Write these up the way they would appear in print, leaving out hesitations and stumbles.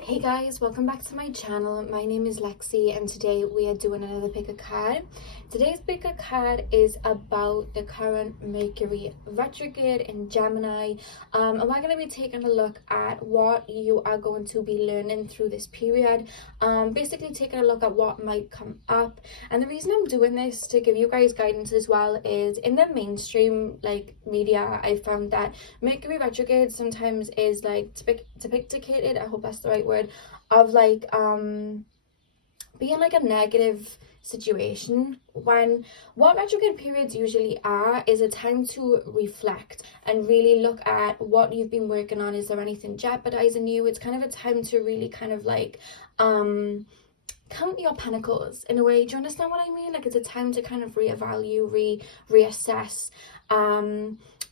Hey guys, welcome back to my channel. My name is Lexi and today we are doing another pick a card. Today's pick a card is about the current Mercury retrograde in Gemini, and we're going to be taking a look at what you are going to be learning through this period, basically taking a look at what might come up. And the reason I'm doing this to give you guys guidance as well is in the mainstream media, I found that Mercury retrograde sometimes is depicted, I hope that's the right word, of being like a negative situation, when what retrograde periods usually are is a time to reflect and really look at what you've been working on. Is there anything jeopardizing you? It's kind of a time to really count your pentacles in a way. Do you understand what I mean? Like, it's a time to kind of reassess,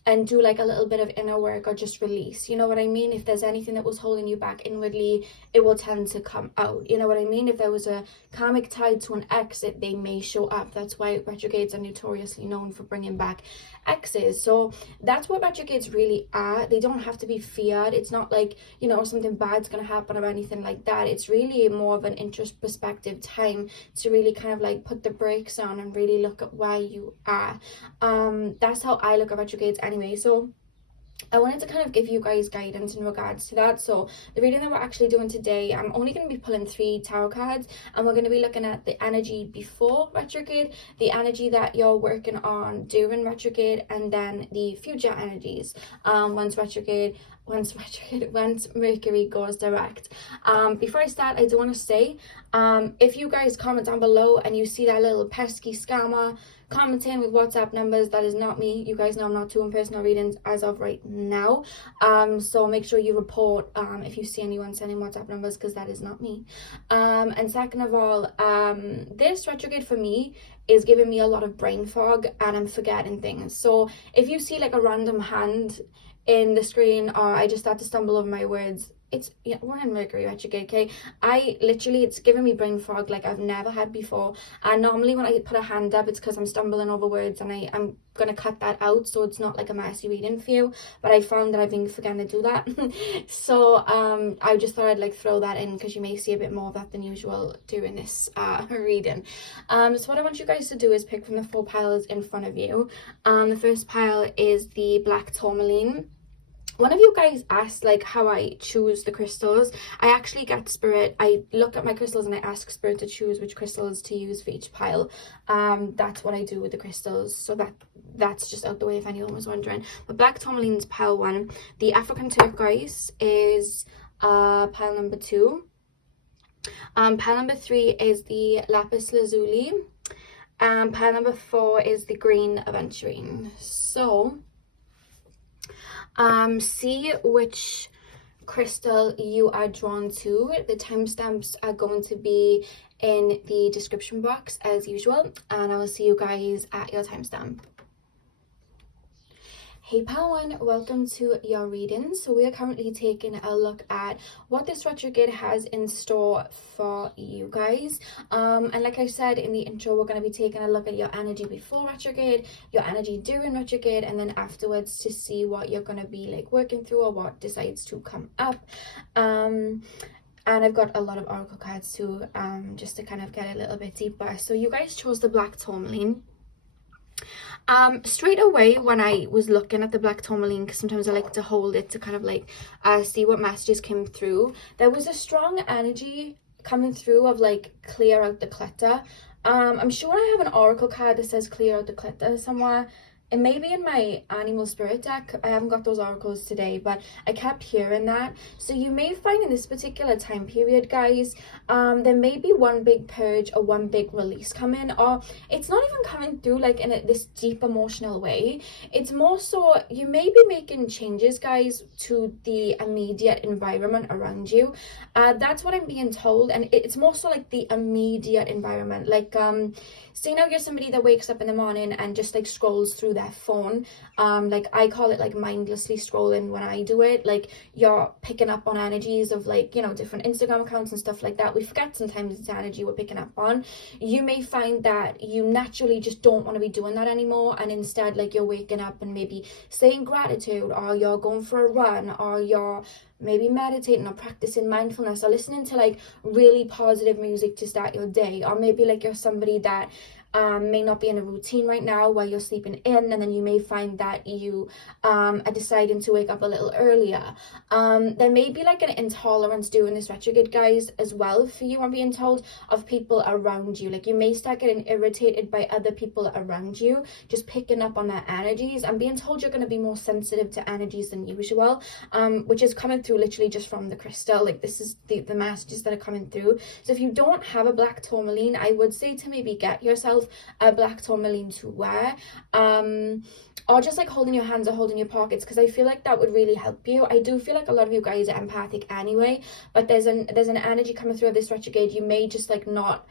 and do like a little bit of inner work or just release. You know what I mean? If there's anything that was holding you back inwardly, it will tend to come out. You know what I mean? If there was a karmic tied to an exit, they may show up. That's why retrogrades are notoriously known for bringing back exes. So that's what retrogrades really are. They don't have to be feared. It's not like, you know, something bad's gonna happen or anything like that. It's really more of an introspective time to really kind of like put the brakes on and really look at where you are. That's how I look at retrogrades anyway. So I wanted to kind of give you guys guidance in regards to that. So the reading that we're actually doing today, I'm only going to be pulling 3 tarot cards, and we're going to be looking at the energy before retrograde, the energy that you're working on during retrograde, and then the future energies once Mercury goes direct. Before I start, I do want to say, if you guys comment down below and you see that little pesky scammer commenting with WhatsApp numbers, that is not me. You guys know I'm not doing personal readings as of right now, so make sure you report if you see anyone sending WhatsApp numbers, because that is not me. And second of all, this retrograde for me is giving me a lot of brain fog and I'm forgetting things. So if you see like a random hand in the screen, or I just start to stumble over my words, we're in Mercury retrograde, okay? It's giving me brain fog like I've never had before. And normally when I put a hand up, it's because I'm stumbling over words, and I'm gonna cut that out so it's not like a messy reading for you. But I found that I've been forgetting to do that. So I just thought I'd like throw that in because you may see a bit more of that than usual during this reading. So what I want you guys to do is pick from the 4 piles in front of you. The first pile is the black tourmaline. One of you guys asked like how I choose the crystals. I actually get Spirit. I look at my crystals and I ask Spirit to choose which crystals to use for each pile. That's what I do with the crystals. So that's just out the way if anyone was wondering. But black tourmaline's pile 1. The African turquoise is pile number 2. Pile number 3 is the lapis lazuli. Pile number 4 is the green aventurine. So see which crystal you are drawn to. The timestamps are going to be in the description box as usual, and I will see you guys at your timestamp. Hey pile 1, welcome to your reading. So we are currently taking a look at what this retrograde has in store for you guys. And like I said in the intro, we're going to be taking a look at your energy before retrograde, your energy during retrograde, and then afterwards to see what you're going to be like working through or what decides to come up. And I've got a lot of oracle cards too, just to kind of get a little bit deeper. So you guys chose the black tourmaline. Straight away when I was looking at the black tourmaline, because sometimes I like to hold it to kind of like see what messages came through, there was a strong energy coming through of like clear out the clutter. I'm sure I have an oracle card that says clear out the clutter somewhere. It may be in my animal spirit deck. I haven't got those oracles today, but I kept hearing that. So you may find in this particular time period, guys, there may be one big purge or one big release coming, or it's not even coming through like in this deep emotional way. It's more so you may be making changes, guys, to the immediate environment around you. That's what I'm being told, and it's more so like the immediate environment. Like, say now you're somebody that wakes up in the morning and just like scrolls through their phone. Like I call it like mindlessly scrolling when I do it. Like you're picking up on energies of like, you know, different Instagram accounts and stuff like that. We forget sometimes it's energy we're picking up on. You may find that you naturally just don't want to be doing that anymore, and instead like you're waking up and maybe saying gratitude, or you're going for a run, or you're maybe meditating or practicing mindfulness, or listening to like really positive music to start your day. Or maybe like you're somebody that may not be in a routine right now where you're sleeping in, and then you may find that you are deciding to wake up a little earlier. There may be like an intolerance during this retrograde, guys, as well for you, I'm being told, of people around you. Like you may start getting irritated by other people around you, just picking up on their energies. I'm being told you're going to be more sensitive to energies than usual, which is coming through literally just from the crystal. Like this is the messages that are coming through. So if you don't have a black tourmaline, I would say to maybe get yourself a black tourmaline to wear, or just like holding your hands or holding your pockets, because I feel like that would really help you. I do feel like a lot of you guys are empathic anyway, but there's an energy coming through of this retrograde. You may just like not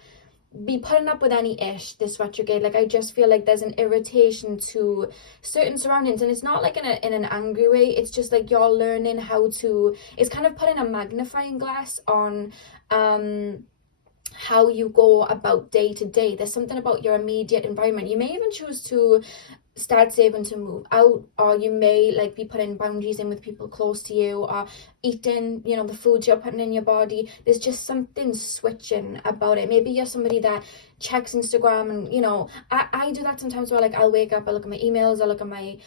be putting up with any ish this retrograde. Like I just feel like there's an irritation to certain surroundings, and it's not like in an angry way. It's just like you're learning how to, it's kind of putting a magnifying glass on how you go about day to day. There's something about your immediate environment. You may even choose to start saving to move out, or you may like be putting boundaries in with people close to you, or eating, you know, the foods you're putting in your body. There's just something switching about it. Maybe you're somebody that checks Instagram, and you know, I do that sometimes where like I'll wake up, I look at my emails, I look at my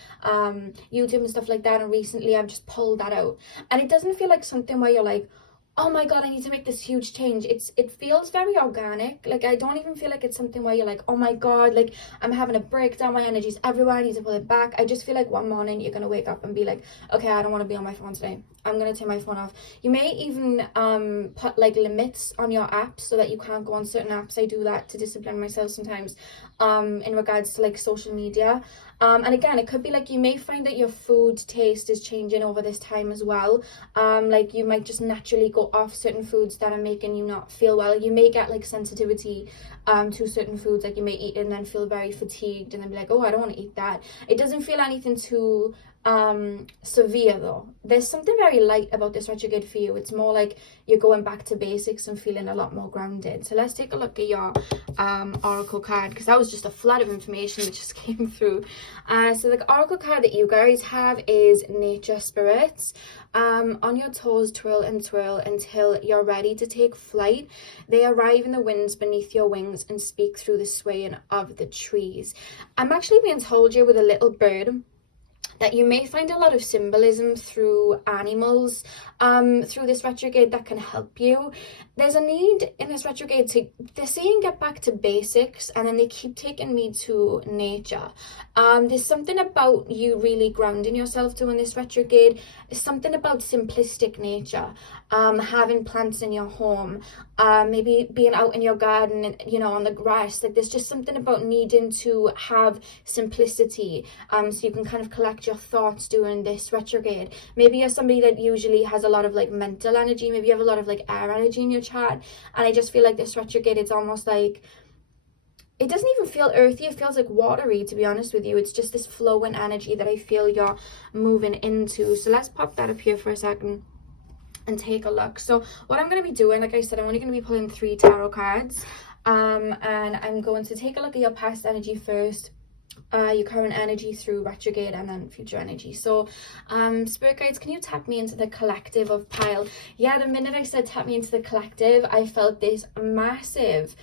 YouTube and stuff like that, and recently I've just pulled that out, and it doesn't feel like something where you're like, oh my god, I need to make this huge change. It feels very organic. Like I don't even feel like it's something where you're like, oh my god, like I'm having a breakdown, my energy's everywhere, I need to pull it back. I just feel like one morning you're gonna wake up and be like, okay, I don't want to be on my phone today, I'm gonna turn my phone off. You may even put like limits on your apps so that you can't go on certain apps. I do that to discipline myself sometimes in regards to like social media. And again, it could be like you may find that your food taste is changing over this time as well. Like you might just naturally go off certain foods that are making you not feel well. You may get like sensitivity to certain foods. Like you may eat it and then feel very fatigued and then be like, oh, I don't want to eat that. It doesn't feel anything too severe though. There's something very light about this retrograde for you. It's more like you're going back to basics and feeling a lot more grounded. So let's take a look at your oracle card, because that was just a flood of information that just came through. So the oracle card that you guys have is Nature Spirits. On your toes, twirl and twirl until you're ready to take flight. They arrive in the winds beneath your wings and speak through the swaying of the trees. I'm actually being told you with a little bird that you may find a lot of symbolism through animals through this retrograde that can help you. There's a need in this retrograde to, they're saying get back to basics, and then they keep taking me to nature. There's something about you really grounding yourself during this retrograde. There's something about simplistic nature, having plants in your home, maybe being out in your garden and, you know, on the grass. Like there's just something about needing to have simplicity, so you can kind of collect your thoughts during this retrograde. Maybe you're somebody that usually has a lot of like mental energy. Maybe you have a lot of like air energy in your chart, and I just feel like this retrograde, it's almost like, it doesn't even feel earthy, it feels like watery, to be honest with you. It's just this flowing energy that I feel you're moving into. So let's pop that up here for a second and take a look. So what I'm going to be doing, like I said, I'm only going to be pulling 3 tarot cards, and I'm going to take a look at your past energy first, your current energy through retrograde, and then future energy. So spirit guides, can you tap me into the collective of pile? Yeah, the minute I said tap me into the collective, I felt this massive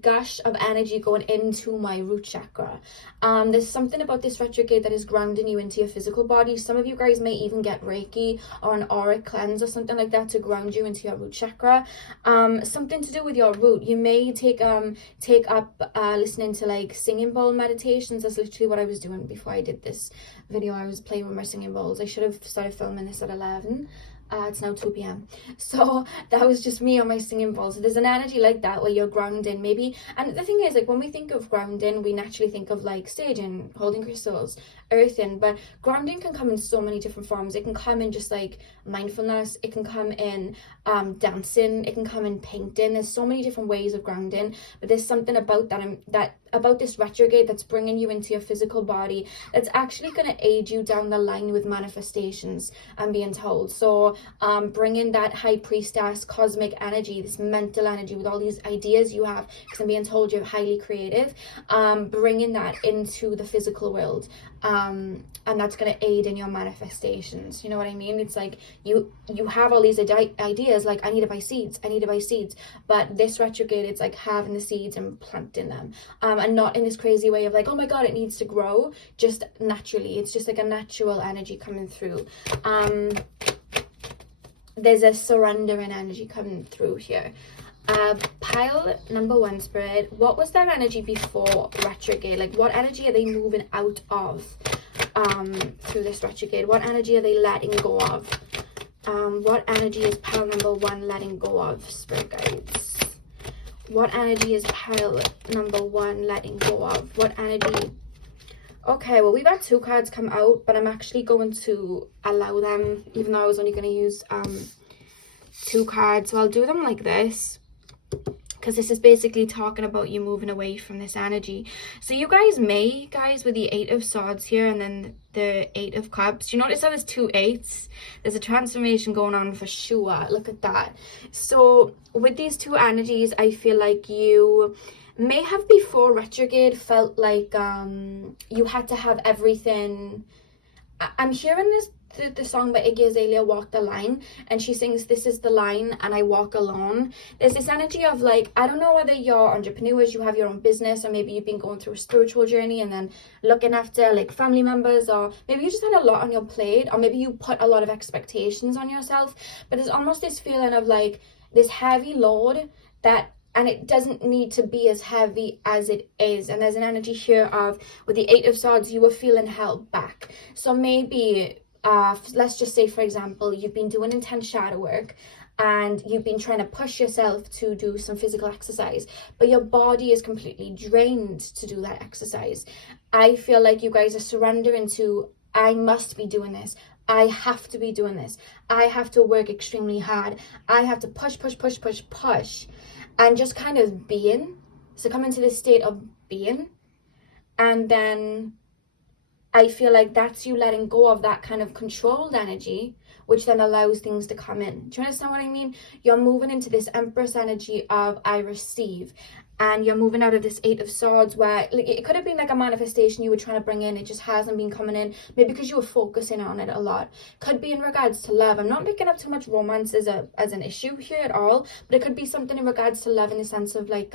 gush of energy going into my root chakra. There's something about this retrograde that is grounding you into your physical body. Some of you guys may even get Reiki or an auric cleanse or something like that to ground you into your root chakra. Something to do with your root. You may take up listening to like singing bowl meditations. That's literally what I was doing before I did this video. I was playing with my singing bowls. I should have started filming this at 11. It's now 2 p.m. So that was just me on my singing bowl. So there's an energy like that where you're grounding maybe. And the thing is, like, when we think of grounding, we naturally think of like staging, holding crystals, earthing. But grounding can come in so many different forms. It can come in just like mindfulness. It can come in dancing. It can come in painting. There's so many different ways of grounding. But there's something about that about this retrograde that's bringing you into your physical body, that's actually going to aid you down the line with manifestations, I'm being told. So bringing that high priestess cosmic energy, this mental energy with all these ideas you have, because I'm being told you're highly creative, bringing that into the physical world, and that's going to aid in your manifestations. You know what I mean? It's like you have all these ideas, like I need to buy seeds, but this retrograde, it's like having the seeds and planting them, and not in this crazy way of like, oh my god, it needs to grow, just naturally. It's just like a natural energy coming through. There's a surrendering energy coming through here. Pile number 1, Spirit, what was their energy before retrograde? Like, what energy are they moving out of through this retrograde? What energy are they letting go of? What energy is pile number 1 letting go of, Spirit guides? What energy is pile number 1 letting go of? What energy? Okay, well, we've had 2 cards come out, but I'm actually going to allow them, even though I was only going to use 2 cards. So I'll do them like this, because this is basically talking about you moving away from this energy. So you guys with the 8 of Swords here and then the 8 of Cups, you notice how there's 2 8s? There's a transformation going on for sure. Look at that. So with these 2 energies, I feel like you may have before retrograde felt like you had to have everything. I'm hearing the song by Iggy Azalea, Walk the Line, and she sings, this is the line and I walk alone. There's this energy of like, I don't know whether you're entrepreneurs, you have your own business, or maybe you've been going through a spiritual journey and then looking after like family members, or maybe you just had a lot on your plate, or maybe you put a lot of expectations on yourself, but there's almost this feeling of like this heavy load that, and it doesn't need to be as heavy as it is. And there's an energy here of, with the 8 of Swords, you were feeling held back. So maybe let's just say, for example, you've been doing intense shadow work and you've been trying to push yourself to do some physical exercise, but your body is completely drained to do that exercise. I feel like you guys are surrendering to, I must be doing this, I have to be doing this, I have to work extremely hard, I have to push, and just kind of being. So come into this state of being, and then I feel like that's you letting go of that kind of controlled energy, which then allows things to come in. Do you understand what I mean? You're moving into this Empress energy of I receive, and you're moving out of this 8 of Swords where like, it could have been like a manifestation you were trying to bring in, it just hasn't been coming in, maybe because you were focusing on it a lot. Could be in regards to love. I'm not picking up too much romance as an issue here at all, but it could be something in regards to love in the sense of like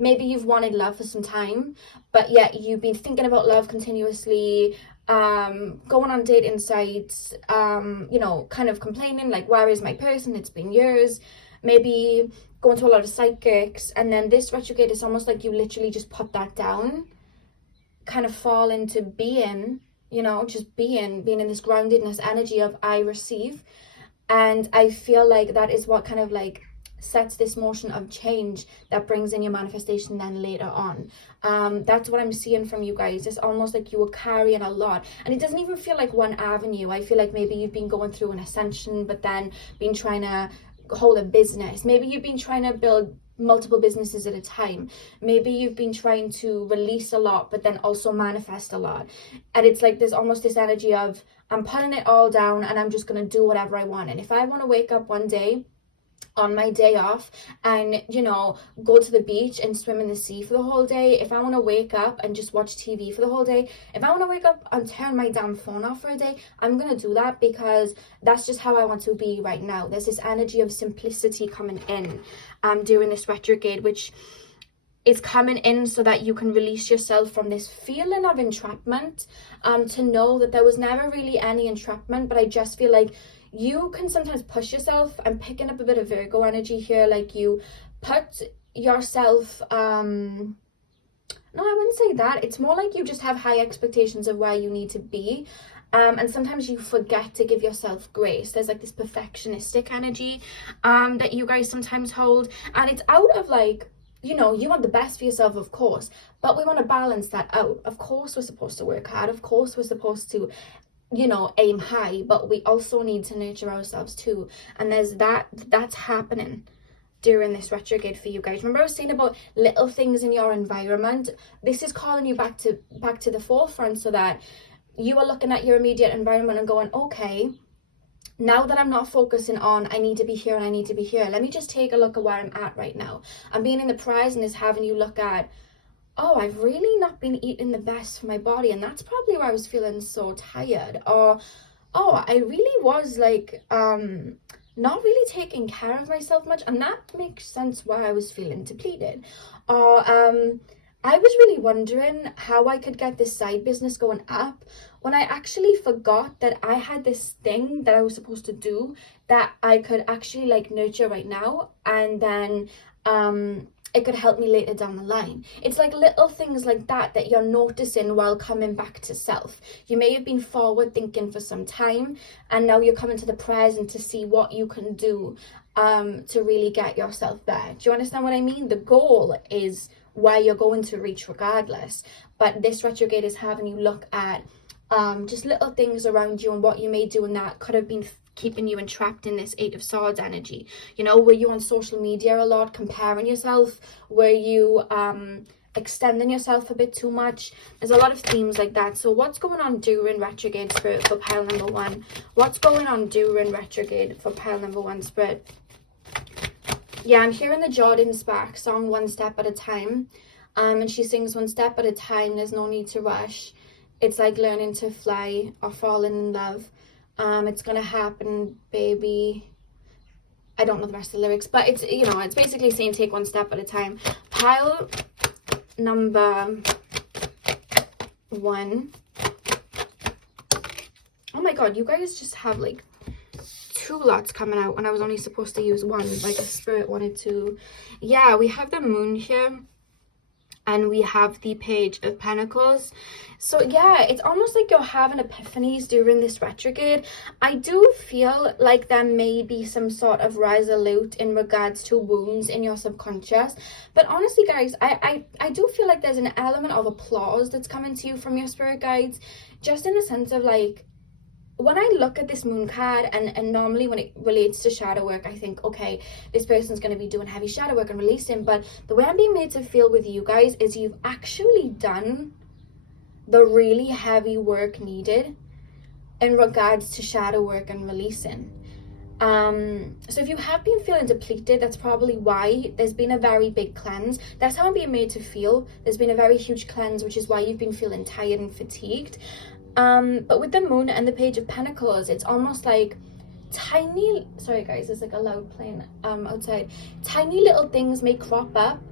maybe you've wanted love for some time, but yet you've been thinking about love continuously, going on dating sites, you know, kind of complaining like, where is my person, it's been years, maybe going to a lot of psychics, and then this retrograde is almost like you literally just put that down, kind of fall into being, you know, just being in this groundedness energy of I receive. And I feel like that is what kind of like sets this motion of change that brings in your manifestation then later on. That's what I'm seeing from you guys. It's almost like you were carrying a lot, and it doesn't even feel like one avenue. I feel like maybe you've been going through an ascension, but then been trying to hold a business. Maybe you've been trying to build multiple businesses at a time. Maybe you've been trying to release a lot, but then also manifest a lot. And it's like there's almost this energy of I'm putting it all down and I'm just going to do whatever I want. And if I want to wake up one day on my day off and, you know, go to the beach and swim in the sea for the whole day, if I want to wake up and just watch TV for the whole day, if I want to wake up and turn my damn phone off for a day, I'm going to do that, because that's just how I want to be right now. There's this energy of simplicity coming in during this retrograde, which is coming in so that you can release yourself from this feeling of entrapment, to know that there was never really any entrapment, but I just feel like you can sometimes push yourself. I'm picking up a bit of Virgo energy here, like you put yourself, no, I wouldn't say that. It's more like you just have high expectations of where you need to be. And sometimes you forget to give yourself grace. There's like this perfectionistic energy that you guys sometimes hold. And it's out of like, you know, you want the best for yourself, of course, but we want to balance that out. Of course, we're supposed to work hard. Of course, we're supposed to, you know, aim high, but we also need to nurture ourselves too. And there's that's happening. during this retrograde for you guys. Remember I was saying about little things in your environment? This is calling you back to the forefront, so that you are looking at your immediate environment and going, okay, now that I'm not focusing on I need to be here and I need to be here, let me just take a look at where I'm at right now. And being in the present is having you look at, oh, I've really not been eating the best for my body, and that's probably why I was feeling so tired. Or, oh, I really was like not really taking care of myself much, and that makes sense why I was feeling depleted. Or I was really wondering how I could get this side business going up, when I actually forgot that I had this thing that I was supposed to do that I could actually like nurture right now, and then it could help me later down the line. It's like little things like that you're noticing while coming back to self. You may have been forward thinking for some time, and now you're coming to the present to see what you can do to really get yourself there. Do you understand what I mean? The goal is where you're going to reach regardless, but this retrograde is having you look at just little things around you and what you may do, and that could have been keeping you entrapped in this Eight of Swords energy. You know, were you on social media a lot comparing yourself? Were you extending yourself a bit too much? There's a lot of themes like that. So what's going on during retrograde, Spirit, for pile number one? What's going on during retrograde for pile number one, Spirit? Yeah, I'm hearing the Jordan Sparks song, One Step at a Time. And she sings, one step at a time, there's no need to rush. It's like learning to fly or falling in love. It's gonna happen, baby. I don't know the rest of the lyrics, but it's, you know, it's basically saying take one step at a time. Pile number one. Oh my god, you guys just have like 2 lots coming out when I was only supposed to use 1. Like a Spirit wanted to. Yeah, we have the moon here, and we have the Page of Pentacles. So yeah, it's almost like you're having epiphanies during this retrograde. I do feel like there may be some sort of resolute in regards to wounds in your subconscious. But honestly, guys, I do feel like there's an element of applause that's coming to you from your spirit guides. Just in the sense of like, when I look at this moon card, and normally when it relates to shadow work, I think, okay, this person's going to be doing heavy shadow work and releasing. But the way I'm being made to feel with you guys is you've actually done the really heavy work needed in regards to shadow work and releasing. So if you have been feeling depleted, that's probably why there's been a very big cleanse. That's how I'm being made to feel. There's been a very huge cleanse, which is why you've been feeling tired and fatigued. But with the moon and the Page of Pentacles, it's almost like tiny, sorry guys, there's like a loud plane outside. Tiny little things may crop up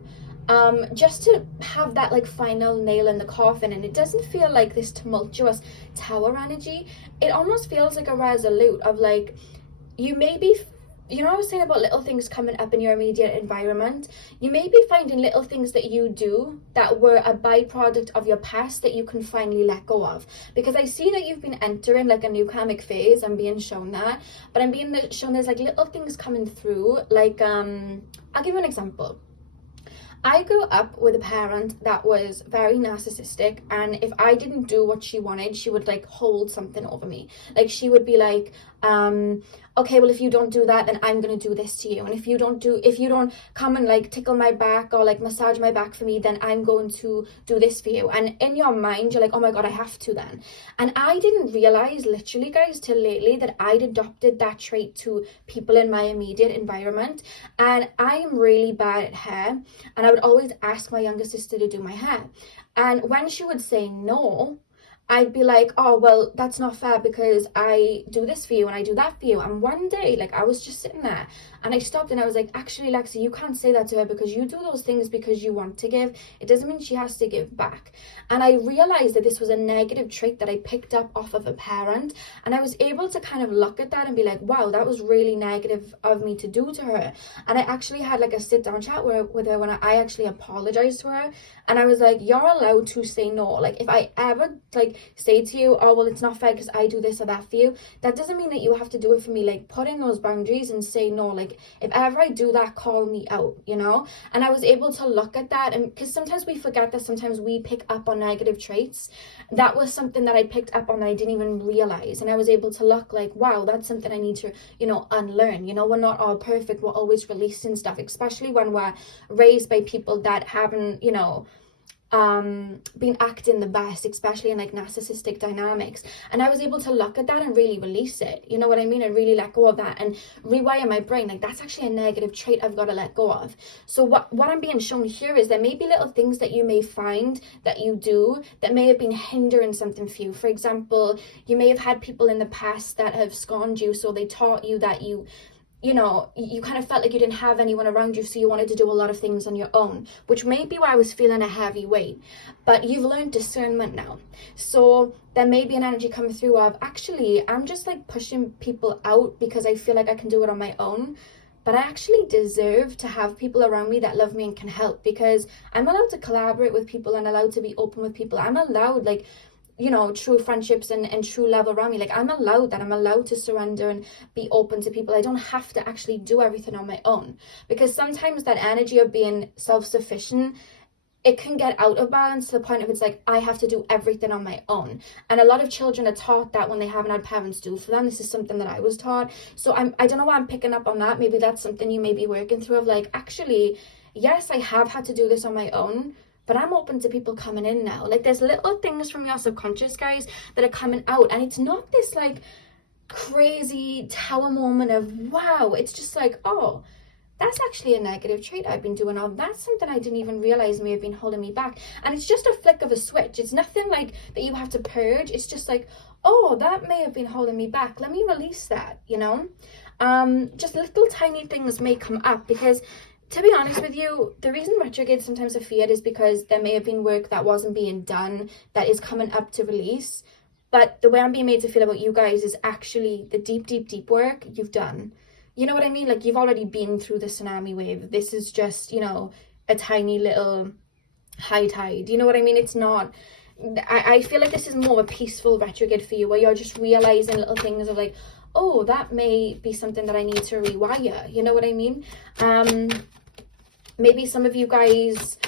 just to have that like final nail in the coffin, and it doesn't feel like this tumultuous tower energy. It almost feels like a resolute of like, you may be, you know, I was saying about little things coming up in your immediate environment. You may be finding little things that you do that were a byproduct of your past that you can finally let go of. Because I see that you've been entering like a new karmic phase. I'm being shown that. But I'm being shown there's like little things coming through. Like, I'll give you an example. I grew up with a parent that was very narcissistic, and if I didn't do what she wanted, she would like hold something over me. Like she would be like, okay, well, if you don't do that, then I'm gonna do this to you, and if you don't come and like tickle my back or like massage my back for me, then I'm going to do this for you. And in your mind, you're like, oh my god, I have to then. And I didn't realize, literally guys, till lately, that I'd adopted that trait to people in my immediate environment. And I'm really bad at hair, and I would always ask my younger sister to do my hair, and when she would say no, I'd be like, oh, well, that's not fair because I do this for you and I do that for you. And one day, like, I was just sitting there and I stopped and I was like, actually, Lexi, you can't say that to her because you do those things because you want to give. It doesn't mean she has to give back. And I realized that this was a negative trait that I picked up off of a parent. And I was able to kind of look at that and be like, wow, that was really negative of me to do to her. And I actually had like a sit down chat with her when I actually apologized to her. And I was like, you're allowed to say no. Like, if I ever like say to you, oh, well, it's not fair because I do this or that for you, that doesn't mean that you have to do it for me. Like, put in those boundaries and say no. Like, like, if ever I do that, call me out, you know? And I was able to look at that, and because sometimes we forget that sometimes we pick up on negative traits. That was something that I picked up on that I didn't even realize, and I was able to look like, wow, that's something I need to, you know, unlearn. You know, we're not all perfect, we're always releasing stuff, especially when we're raised by people that haven't, you know, been acting the best, especially in like narcissistic dynamics. And I was able to look at that and really release it, you know what I mean, and really let go of that and rewire my brain. Like, that's actually a negative trait I've got to let go of. So what I'm being shown here is there may be little things that you may find that you do that may have been hindering something for you. For example, you may have had people in the past that have scorned you, so they taught you that you know, you kind of felt like you didn't have anyone around you, so you wanted to do a lot of things on your own, which may be why I was feeling a heavy weight. But you've learned discernment now. So there may be an energy coming through of, actually, I'm just like pushing people out because I feel like I can do it on my own. But I actually deserve to have people around me that love me and can help, because I'm allowed to collaborate with people and allowed to be open with people. I'm allowed, like, you know, true friendships and true love around me. Like, I'm allowed that. I'm allowed to surrender and be open to people. I don't have to actually do everything on my own, because sometimes that energy of being self-sufficient, it can get out of balance to the point of it's like, I have to do everything on my own. And a lot of children are taught that when they haven't had parents do for them. This is something that I was taught. So I don't know why I'm picking up on that. Maybe that's something you may be working through of like, actually, yes, I have had to do this on my own, but I'm open to people coming in now. Like, there's little things from your subconscious, guys, that are coming out. And it's not this, like, crazy tower moment of, wow. It's just like, oh, that's actually a negative trait I've been doing. Or that's something I didn't even realize may have been holding me back. And it's just a flick of a switch. It's nothing, like, that you have to purge. It's just like, oh, that may have been holding me back. Let me release that, you know? Just little tiny things may come up, because to be honest with you, the reason retrogrades sometimes are feared is because there may have been work that wasn't being done that is coming up to release. But the way I'm being made to feel about you guys is actually the deep, deep, deep work you've done. You know what I mean? Like, you've already been through the tsunami wave. This is just, you know, a tiny little high tide. You know what I mean? It's not... I feel like this is more of a peaceful retrograde for you, where you're just realizing little things of like, oh, that may be something that I need to rewire. You know what I mean? Maybe some of you guys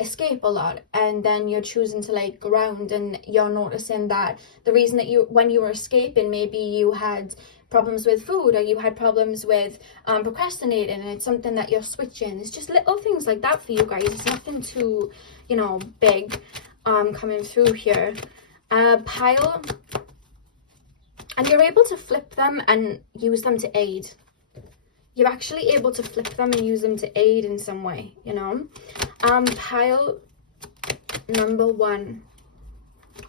escape a lot, and then you're choosing to like ground, and you're noticing that the reason that when you were escaping, maybe you had problems with food, or you had problems with procrastinating, and it's something that you're switching. It's just little things like that for you guys. It's nothing too, you know, big coming through here. Pile, and you're able to flip them and use them to aid. You're actually able to flip them and use them to aid in some way, you know. Pile number 1.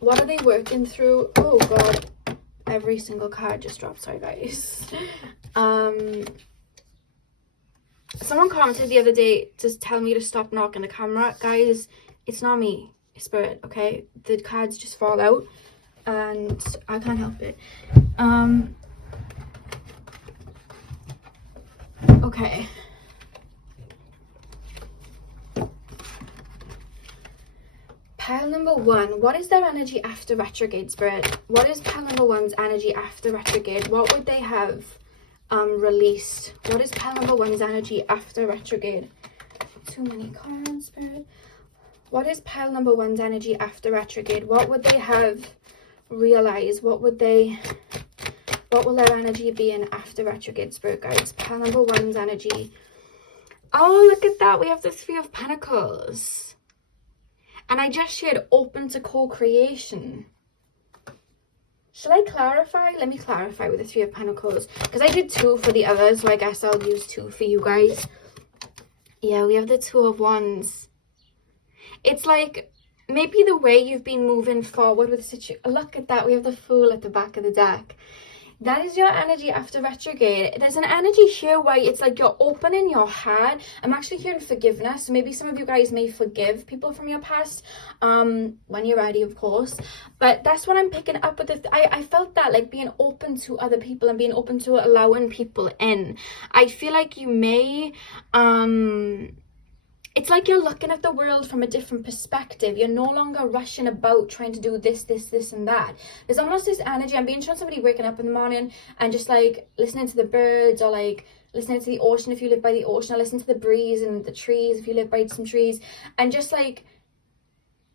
What are they working through? Oh god, every single card just dropped. Sorry guys. Someone commented the other day to tell me to stop knocking the camera. Guys, it's not me, it's spirit, okay? The cards just fall out and I can't help it. Okay. Pile number 1. What is their energy after retrograde, spirit? What is pile number 1's energy after retrograde? What would they have released? What is pile number 1's energy after retrograde? Too many cards, spirit. What is pile number 1's energy after retrograde? What would they have realized? What will their energy be in after retrograde, spirit guides? Pile number 1's energy. Oh, look at that. We have the 3 of Pentacles. And I just shared open to co-creation. Shall I clarify? Let me clarify with the 3 of Pentacles. Because I did 2 for the others, so I guess I'll use 2 for you guys. Yeah, we have the 2 of Wands. It's like, maybe the way you've been moving forward with the situation. Look at that. We have the Fool at the back of the deck. That is your energy after retrograde. There's an energy here where it's like you're opening your heart. I'm actually hearing forgiveness. So maybe some of you guys may forgive people from your past when you're ready, of course. But that's what I'm picking up with it. I felt that, like, being open to other people and being open to allowing people in. I feel like you may... it's like you're looking at the world from a different perspective. You're no longer rushing about trying to do this, and that. There's almost this energy. I'm being shown somebody waking up in the morning and just like listening to the birds, or like listening to the ocean if you live by the ocean, or listen to the breeze and the trees if you live by some trees, and just like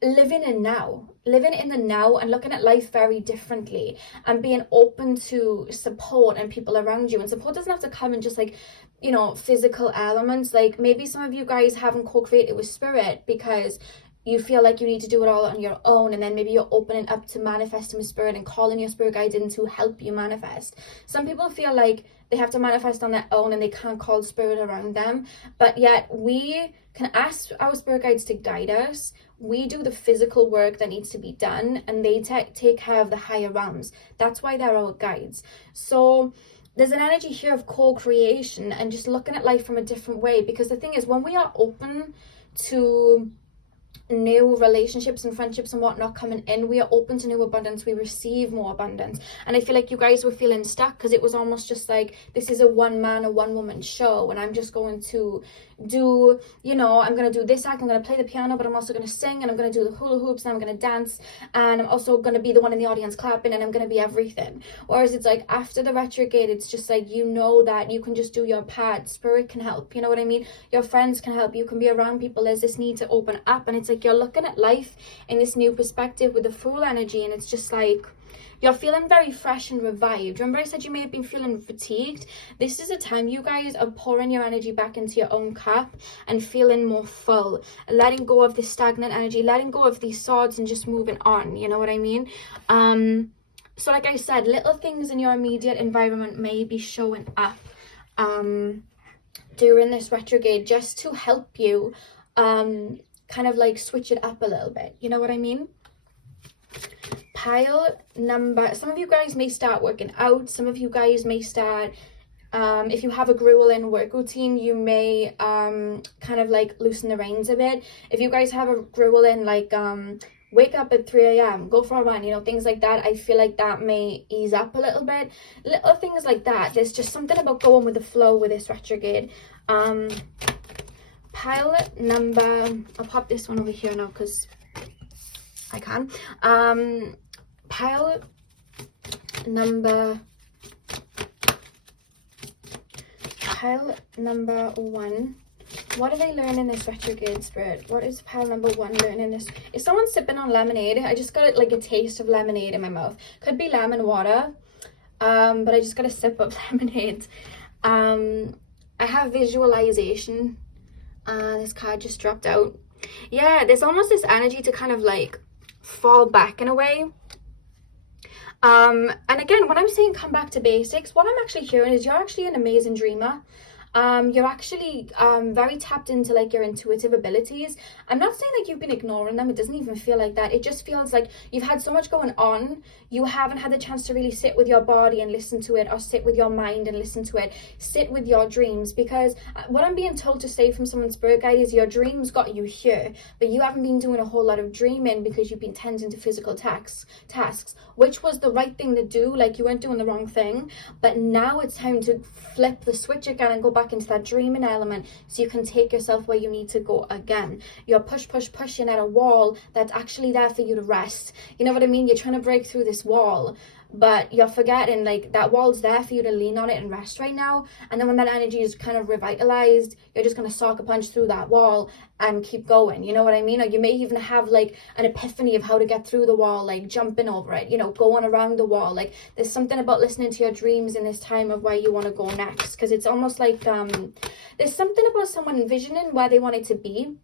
living in the now and looking at life very differently, and being open to support and people around you. And support doesn't have to come in just like, you know, physical elements. Like maybe some of you guys haven't co-created with spirit because you feel like you need to do it all on your own, and then maybe you're opening up to manifesting with spirit and calling your spirit guides in to help you manifest. Some people feel like they have to manifest on their own and they can't call spirit around them, but yet we can ask our spirit guides to guide us. We do the physical work that needs to be done, and they take care of the higher realms. That's why they're our guides. So there's an energy here of co-creation and just looking at life from a different way, because the thing is, when we are open to new relationships and friendships and whatnot coming in, we are open to new abundance, we receive more abundance. And I feel like you guys were feeling stuck because it was almost just like, this is a one man or one woman show, and I'm just going to do, you know, I'm going to do this act, I'm going to play the piano, but I'm also going to sing, and I'm going to do the hula hoops, and I'm going to dance, and I'm also going to be the one in the audience clapping, and I'm going to be everything. Whereas it's like after the retrograde, it's just like, you know, that you can just do your part. Spirit can help, you know what I mean? Your friends can help, you can be around people. There's this need to open up, and it's like you're looking at life in this new perspective with the full energy, and it's just like you're feeling very fresh and revived. Remember I said you may have been feeling fatigued? This is a time you guys are pouring your energy back into your own cup and feeling more full, letting go of this stagnant energy, letting go of these swords and just moving on, you know what I mean? So like I said, little things in your immediate environment may be showing up during this retrograde just to help you kind of like switch it up a little bit, you know what I mean? Pile number, some of you guys may start working out, some of you guys may start, if you have a grueling work routine, you may kind of like loosen the reins a bit. If you guys have a grueling like wake up at 3 a.m, go for a run, you know, things like that, I feel like that may ease up a little bit. Little things like that. There's just something about going with the flow with this retrograde. Pile number, I'll pop this one over here now because I can. Pile number 1. What are they learning this retrograde, spirit? What is pile number 1 learning this? Is someone sipping on lemonade? I just got like a taste of lemonade in my mouth. Could be lemon water, but I just got a sip of lemonade. I have visualization. This card just dropped out. Yeah, there's almost this energy to kind of like fall back in a way. And again, when I'm saying come back to basics, what I'm actually hearing is you're actually an amazing dreamer. You're actually very tapped into like your intuitive abilities. I'm not saying like you've been ignoring them. It doesn't even feel like that. It just feels like you've had so much going on. You haven't had the chance to really sit with your body and listen to it, or sit with your mind and listen to it. Sit with your dreams, because what I'm being told to say from someone's spirit guide is your dreams got you here, but you haven't been doing a whole lot of dreaming because you've been tending to physical tasks, which was the right thing to do. Like, you weren't doing the wrong thing, but now it's time to flip the switch again and go back into that dreaming element so you can take yourself where you need to go again. You're pushing at a wall that's actually there for you to rest. You know what I mean? You're trying to break through this wall, but you're forgetting like that wall's there for you to lean on it and rest right now. And then when that energy is kind of revitalized, you're just going to sock a punch through that wall and keep going. You know what I mean? Or you may even have like an epiphany of how to get through the wall, like jumping over it, you know, going around the wall. Like, there's something about listening to your dreams in this time of where you want to go next, because it's almost like there's something about someone envisioning where they want it to be,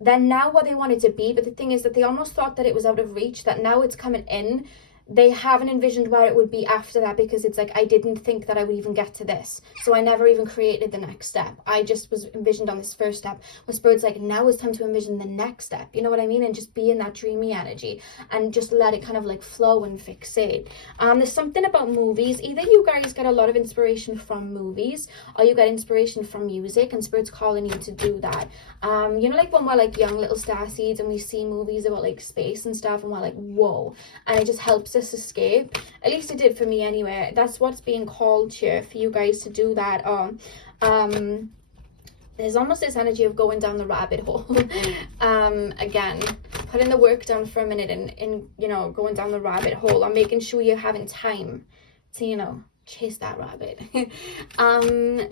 then now where they want it to be, but the thing is that they almost thought that it was out of reach, that now it's coming in. They haven't envisioned where it would be after that, because it's like, I didn't think that I would even get to this, so I never even created the next step. I just was envisioned on this first step. Where Spirit's like, now it's time to envision the next step, you know what I mean? And just be in that dreamy energy and just let it kind of like flow and fixate. There's something about movies. Either you guys get a lot of inspiration from movies, or you get inspiration from music, and Spirit's calling you to do that. You know, like when we're like young little starseeds and we see movies about like space and stuff, and we're like, whoa, and it just helps us escape. At least it did for me anyway. That's what's being called here, for you guys to do that. Or there's almost this energy of going down the rabbit hole. Again, putting the work down for a minute and you know, going down the rabbit hole, or making sure you're having time to, you know, chase that rabbit.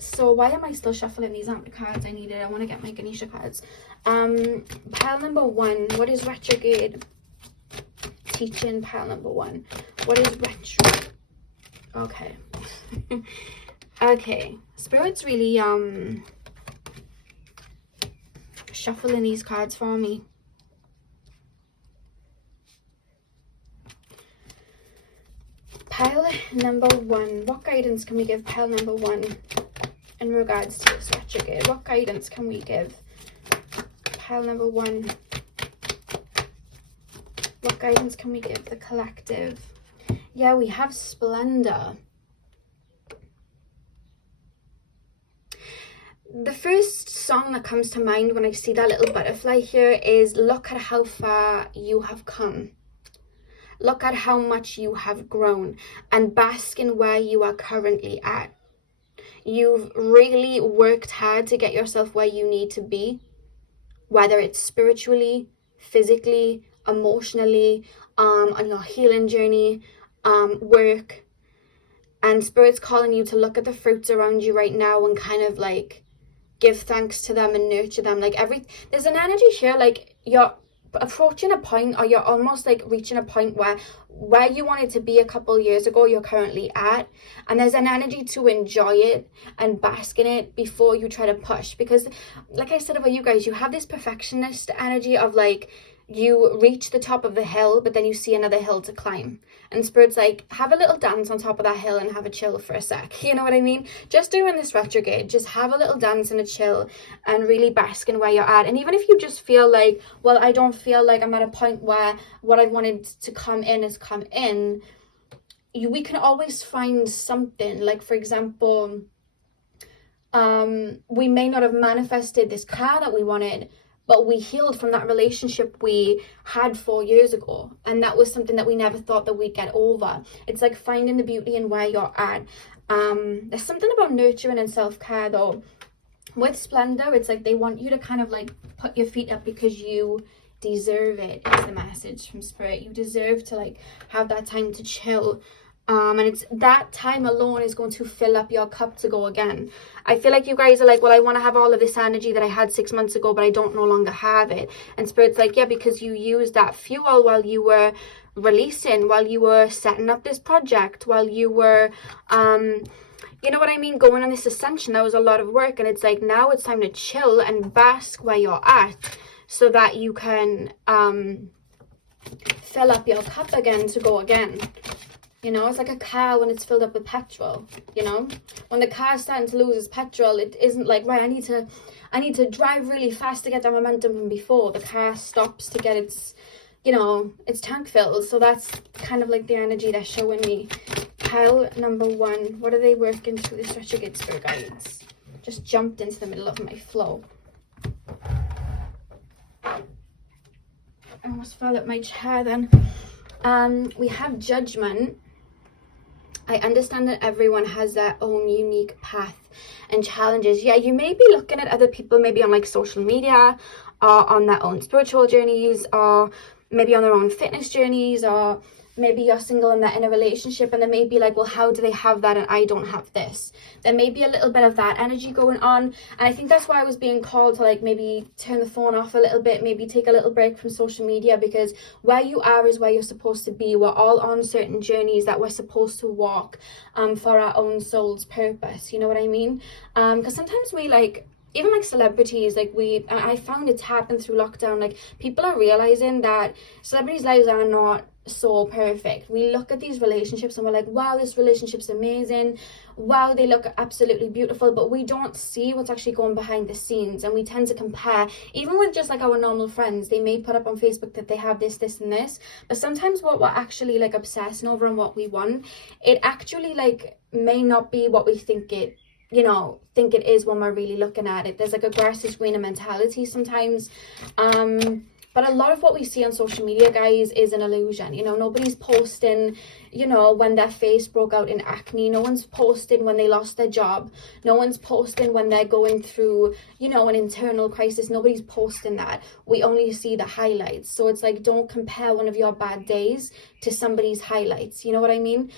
So why am I still shuffling these out the cards I needed? I want to get my Ganesha cards. Pile number 1, what is retrograde teaching? Pile number 1, what is retro? Okay. Okay, Spirit's really shuffling these cards for me. Pile number 1, what guidance can we give pile number 1 in regards to this retrograde? What guidance can we give pile number 1? What guidance can we give the collective? Yeah, we have splendor. The first song that comes to mind when I see that little butterfly here is look at how far you have come. Look at how much you have grown and bask in where you are currently at. You've really worked hard to get yourself where you need to be, whether it's spiritually, physically, emotionally, on your healing journey, work. And Spirit's calling you to look at the fruits around you right now and kind of like give thanks to them and nurture them. Like there's an energy here, like you're approaching a point, or you're almost like reaching a point where you wanted to be a couple years ago, you're currently at, and there's an energy to enjoy it and bask in it before you try to push. Because like I said about you guys, you have this perfectionist energy of like you reach the top of the hill, but then you see another hill to climb, and Spirit's like, have a little dance on top of that hill and have a chill for a sec. You know what I mean? Just doing this retrograde, just have a little dance and a chill and really bask in where you're at. And even if you just feel like, well, I don't feel like I'm at a point where what I wanted to come in has come in, we can always find something. Like, for example, we may not have manifested this car that we wanted, but we healed from that relationship we had 4 years ago. And that was something that we never thought that we'd get over. It's like finding the beauty in where you're at. There's something about nurturing and self-care though. With Splendor, it's like they want you to kind of like put your feet up because you deserve it. It's the message from Spirit. You deserve to like have that time to chill. And it's that time alone is going to fill up your cup to go again. I feel like you guys are like, well, I want to have all of this energy that I had 6 months ago, but I don't no longer have it. And Spirit's like, yeah, because you used that fuel while you were releasing, while you were setting up this project, while you were, you know what I mean, going on this ascension. That was a lot of work. And it's like, now it's time to chill and bask where you're at so that you can fill up your cup again to go again. You know, it's like a car when it's filled up with petrol, you know? When the car's starting to lose its petrol, it isn't like, right, I need to drive really fast to get that momentum from before. The car stops to get its, you know, its tank filled. So that's kind of like the energy they're showing me. Pile number 1, what are they working through this retrograde, Spirit guides? Just jumped into the middle of my flow. I almost fell at my chair then. We have Judgment. I understand that everyone has their own unique path and challenges. Yeah, you may be looking at other people maybe on like social media or on their own spiritual journeys, or maybe on their own fitness journeys, or maybe you're single and they're in a relationship and they may be like, well, how do they have that and I don't have this? There may be a little bit of that energy going on. And I think that's why I was being called to like maybe turn the phone off a little bit, maybe take a little break from social media, because where you are is where you're supposed to be. We're all on certain journeys that we're supposed to walk for our own soul's purpose. You know what I mean? Because sometimes we like, even like celebrities, like I found it's happened through lockdown, like people are realizing that celebrities' lives are not so perfect. We look at these relationships and we're like, wow, this relationship's amazing, wow, they look absolutely beautiful, but we don't see what's actually going behind the scenes. And we tend to compare, even with just like our normal friends. They may put up on Facebook that they have this and this, but sometimes what we're actually like obsessing over and what we want, it actually like may not be what we think it, you know, think it is when we're really looking at it. There's like a grass is greener mentality sometimes. But a lot of what we see on social media, guys, is an illusion. You know, nobody's posting you know, when their face broke out in acne. No one's posting when they lost their job. No one's posting when they're going through, you know, an internal crisis. Nobody's posting that. We only see the highlights. So it's like, don't compare one of your bad days to somebody's highlights. You know what I mean?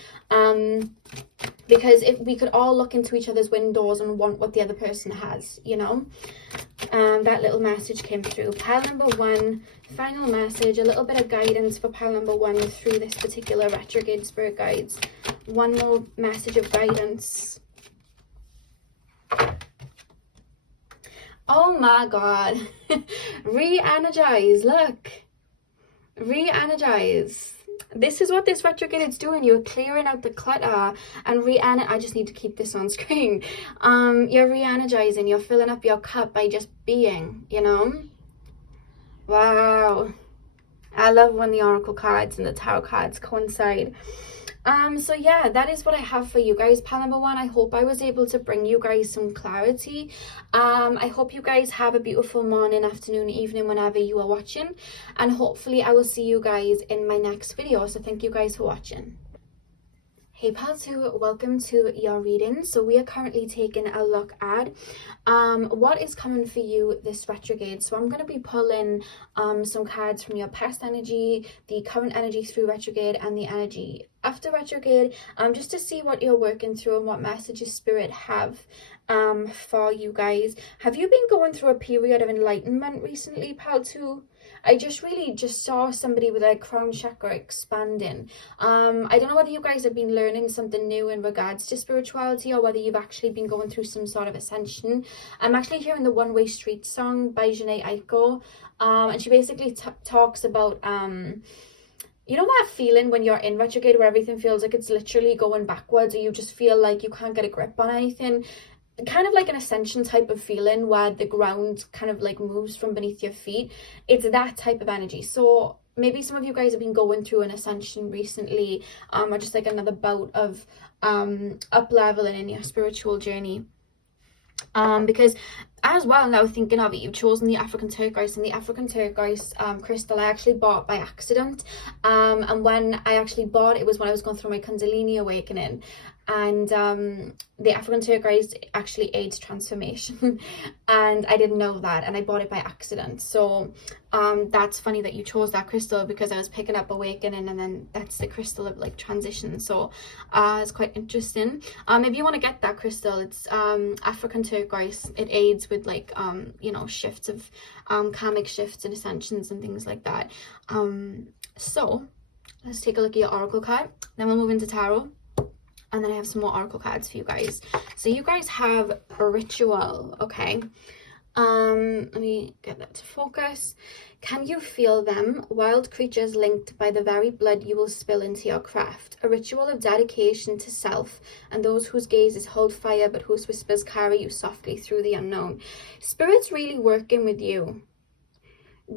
Because if we could all look into each other's windows and want what the other person has, you know. That little message came through. Pile number 1, final message, a little bit of guidance for pile number 1 through this particular retrograde, spirit guides. One more message of guidance. Oh my god. Re-energize. Look, re-energize. This is what this retrograde is doing. You're clearing out the clutter and I just need to keep this on screen. You're re-energizing. You're filling up your cup by just being, you know. Wow, I love when the oracle cards and the tarot cards coincide. So yeah, that is what I have for you guys. Pile number 1, I hope I was able to bring you guys some clarity. I hope you guys have a beautiful morning, afternoon, evening, whenever you are watching, and hopefully I will see you guys in my next video. So thank you guys for watching. Hey pal 2, welcome to your reading. So we are currently taking a look at what is coming for you this retrograde. So I'm going to be pulling some cards from your past energy, the current energy through retrograde, and the energy after retrograde, just to see what you're working through and what messages spirit have for you guys. Have you been going through a period of enlightenment recently, pal 2? I really just saw somebody with their crown chakra expanding. I don't know whether you guys have been learning something new in regards to spirituality, or whether you've actually been going through some sort of ascension. I'm actually hearing the One Way Street song by Janae Aiko, and she basically talks about you know that feeling when you're in retrograde where everything feels like it's literally going backwards, or you just feel like you can't get a grip on anything? Kind of like an ascension type of feeling where the ground kind of like moves from beneath your feet. It's that type of energy. So maybe some of you guys have been going through an ascension recently, or just like another bout of up leveling in your spiritual journey. Because as well, now thinking of it, you've chosen the African turquoise, and the African turquoise crystal I actually bought by accident. And when I actually bought it was when I was going through my Kundalini awakening, and the African turquoise actually aids transformation, and I didn't know that, and I bought it by accident. So that's funny that you chose that crystal, because I was picking up awakening, and then that's the crystal of like transition. So it's quite interesting. If you want to get that crystal, it's African turquoise. It aids with like you know, shifts of karmic shifts and ascensions and things like that. So let's take a look at your oracle card, then we'll move into tarot, and then I have some more oracle cards for you guys. So you guys have a ritual, okay? Let me get that to focus. Can you feel them? Wild creatures linked by the very blood you will spill into your craft. A ritual of dedication to self and those whose gazes hold fire but whose whispers carry you softly through the unknown. Spirit's really working with you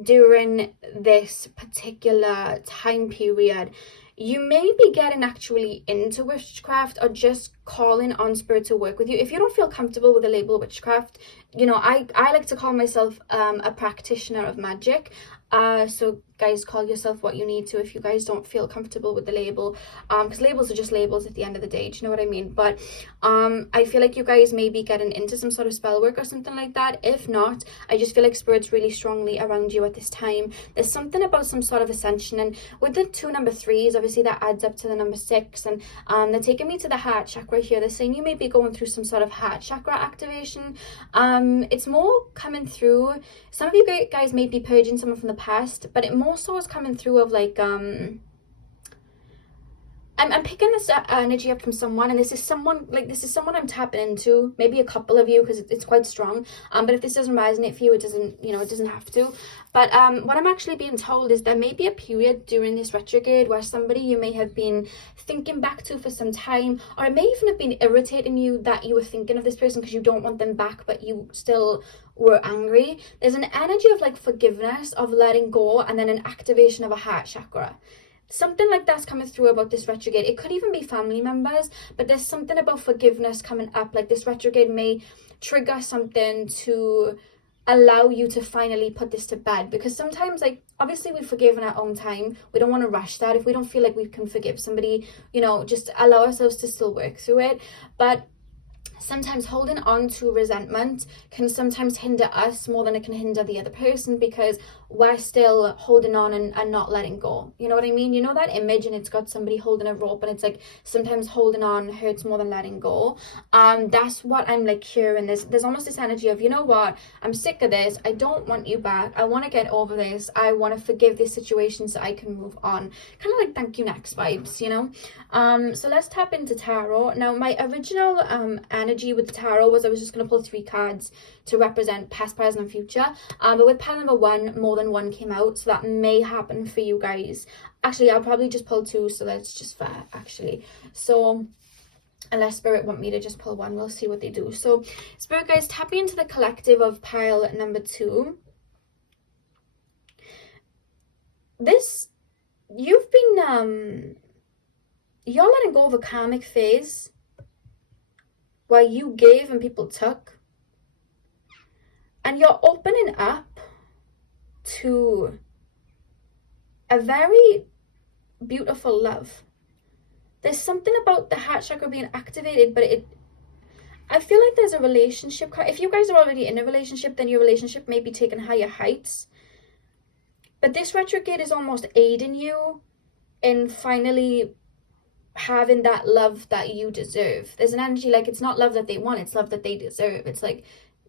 during this particular time period. You may be getting actually into witchcraft, or just calling on spirit to work with you. If you don't feel comfortable with the label witchcraft, you know, I like to call myself a practitioner of magic. So guys, call yourself what you need to if you guys don't feel comfortable with the label, because labels are just labels at the end of the day. Do you know what I mean? But I feel like you guys may be getting into some sort of spell work or something like that. If not, I just feel like spirit's really strongly around you at this time. There's something about some sort of ascension, and with the 2 number 3s, obviously that adds up to the number 6, and they're taking me to the heart chakra here. They're saying you may be going through some sort of heart chakra activation. It's more coming through, some of you guys may be purging someone from the past, but it more so is coming through of like I'm picking this energy up from someone, and this is someone I'm tapping into, maybe a couple of you, because it's quite strong. But if this doesn't resonate for you, it doesn't, you know, it doesn't have to. But what I'm actually being told is there may be a period during this retrograde where somebody you may have been thinking back to for some time, or it may even have been irritating you that you were thinking of this person because you don't want them back, but you still were angry. There's an energy of like forgiveness, of letting go, and then an activation of a heart chakra. Something like that's coming through about this retrograde. It could even be family members, but there's something about forgiveness coming up. Like this retrograde may trigger something to allow you to finally put this to bed. Because sometimes, like, obviously we forgive in our own time. We don't want to rush that. If we don't feel like we can forgive somebody, you know, just allow ourselves to still work through it. But sometimes holding on to resentment can sometimes hinder us more than it can hinder the other person, because we're still holding on and not letting go. You know what I mean? You know that image, and it's got somebody holding a rope, and it's like sometimes holding on hurts more than letting go. That's what I'm like hearing. There's almost this energy of, you know what, I'm sick of this, I don't want you back, I want to get over this, I want to forgive this situation so I can move on. Kind of like thank you next vibes, you know. So let's tap into tarot. Now my original energy with the tarot was I was just going to pull 3 cards to represent past, present and future, but with pile number 1, more than one came out, so that may happen for you guys. Actually, I'll probably just pull 2, so that's just fair actually. So unless Spirit want me to just pull 1, we'll see what they do. So Spirit guys, tapping into the collective of pile number 2. This, you've been you're letting go of a karmic phase where you gave and people took, and you're opening up to a very beautiful love. There's something about the heart chakra being activated, but I feel like there's a relationship. If you guys are already in a relationship, then your relationship may be taking higher heights, but this retrograde is almost aiding you in finally having that love that you deserve. There's an energy like it's not love that they want, it's love that they deserve. It's like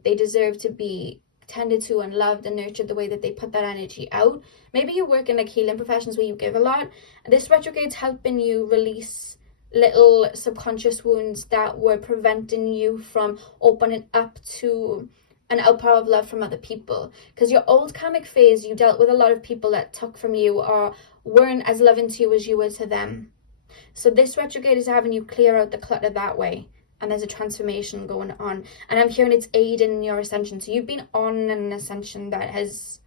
they deserve to be tended to and loved and nurtured the way that they put that energy out. Maybe you work in like healing professions where you give a lot. This retrograde's helping you release little subconscious wounds that were preventing you from opening up to an outpour of love from other people. Because your old karmic phase, you dealt with a lot of people that took from you or weren't as loving to you as you were to them. So this retrograde is having you clear out the clutter that way, and there's a transformation going on, and I'm hearing it's aiding in your ascension. So you've been on an ascension that has,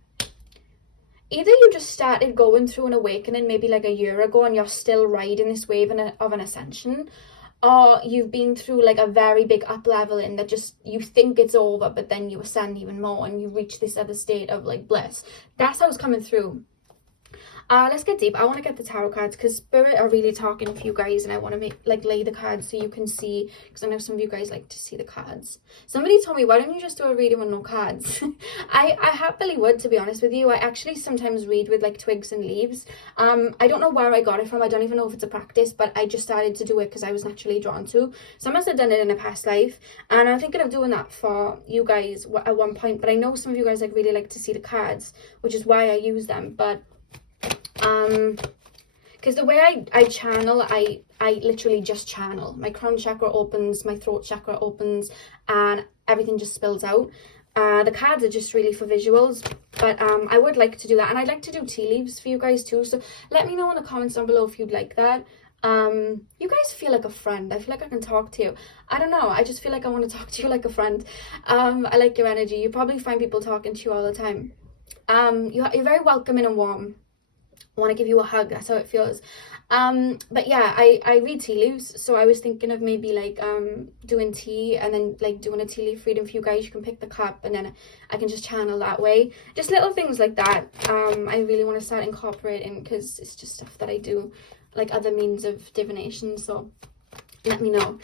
either you just started going through an awakening maybe like a year ago and you're still riding this wave of an ascension, or you've been through like a very big up leveling that just you think it's over, but then you ascend even more and you reach this other state of like bliss. That's how it's coming through. Let's get deep. I want to get the tarot cards because Spirit are really talking to you guys, and I want to lay the cards so you can see, because I know some of you guys like to see the cards. Somebody told me, why don't you just do a reading with no cards? I happily would, to be honest with you. I actually sometimes read with like twigs and leaves. I don't know where I got it from. I don't even know if it's a practice, but I just started to do it because I was naturally drawn to. So I must have done it in a past life, and I'm thinking of doing that for you guys at one point. But I know some of you guys like really like to see the cards, which is why I use them. But because the way I channel, I literally just channel. My crown chakra opens, my throat chakra opens, and everything just spills out. The cards are just really for visuals, but I would like to do that, and I'd like to do tea leaves for you guys too. So let me know in the comments down below if you'd like that. You guys feel like a friend. I feel like I can talk to you. I don't know, I just feel like I want to talk to you like a friend. I like your energy. You probably find people talking to you all the time. You're very welcoming and warm. I want to give you a hug, that's how it feels. But yeah, I read tea leaves, so I was thinking of maybe like doing tea and then like doing a tea leaf reading for you guys. You can pick the cup and then I can just channel that way. Just little things like that. I really want to start incorporating, because it's just stuff that I do, like other means of divination, so let me know.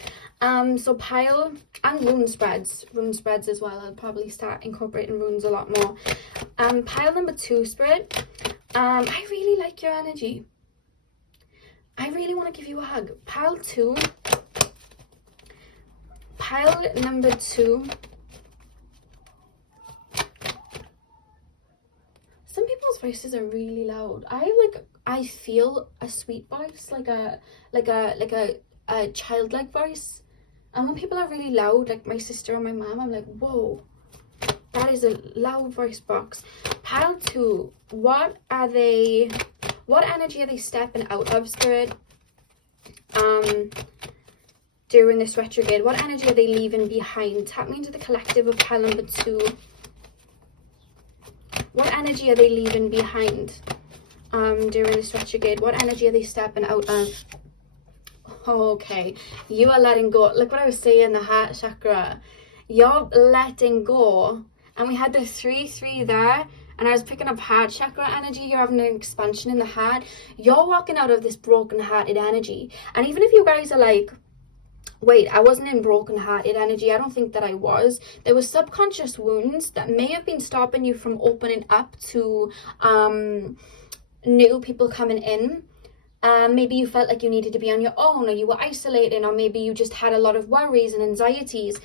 So pile and rune spreads as well. I'll probably start incorporating runes a lot more. Pile number 2, Spirit. I really like your energy. I really want to give you a hug. Pile 2. Pile number 2. Some people's voices are really loud. I feel a sweet voice, like a childlike voice. And when people are really loud, like my sister and my mom, I'm like, whoa, that is a loud voice box. Pile 2, what energy are they stepping out of, Spirit, during this retrograde? What energy are they leaving behind? Tap me into the collective of pile number 2. What energy are they leaving behind during this retrograde? What energy are they stepping out of? Okay, you are letting go. Like what I was saying, the heart chakra. You're letting go and we had the 3-3 there, and I was picking up heart chakra energy. You're having an expansion in the heart. You're walking out of this broken hearted energy. And even if you guys are like, wait, I wasn't in broken hearted energy, I don't think that I was. There were subconscious wounds that may have been stopping you from opening up to new people coming in. Maybe you felt like you needed to be on your own, or you were isolating, or maybe you just had a lot of worries and anxieties.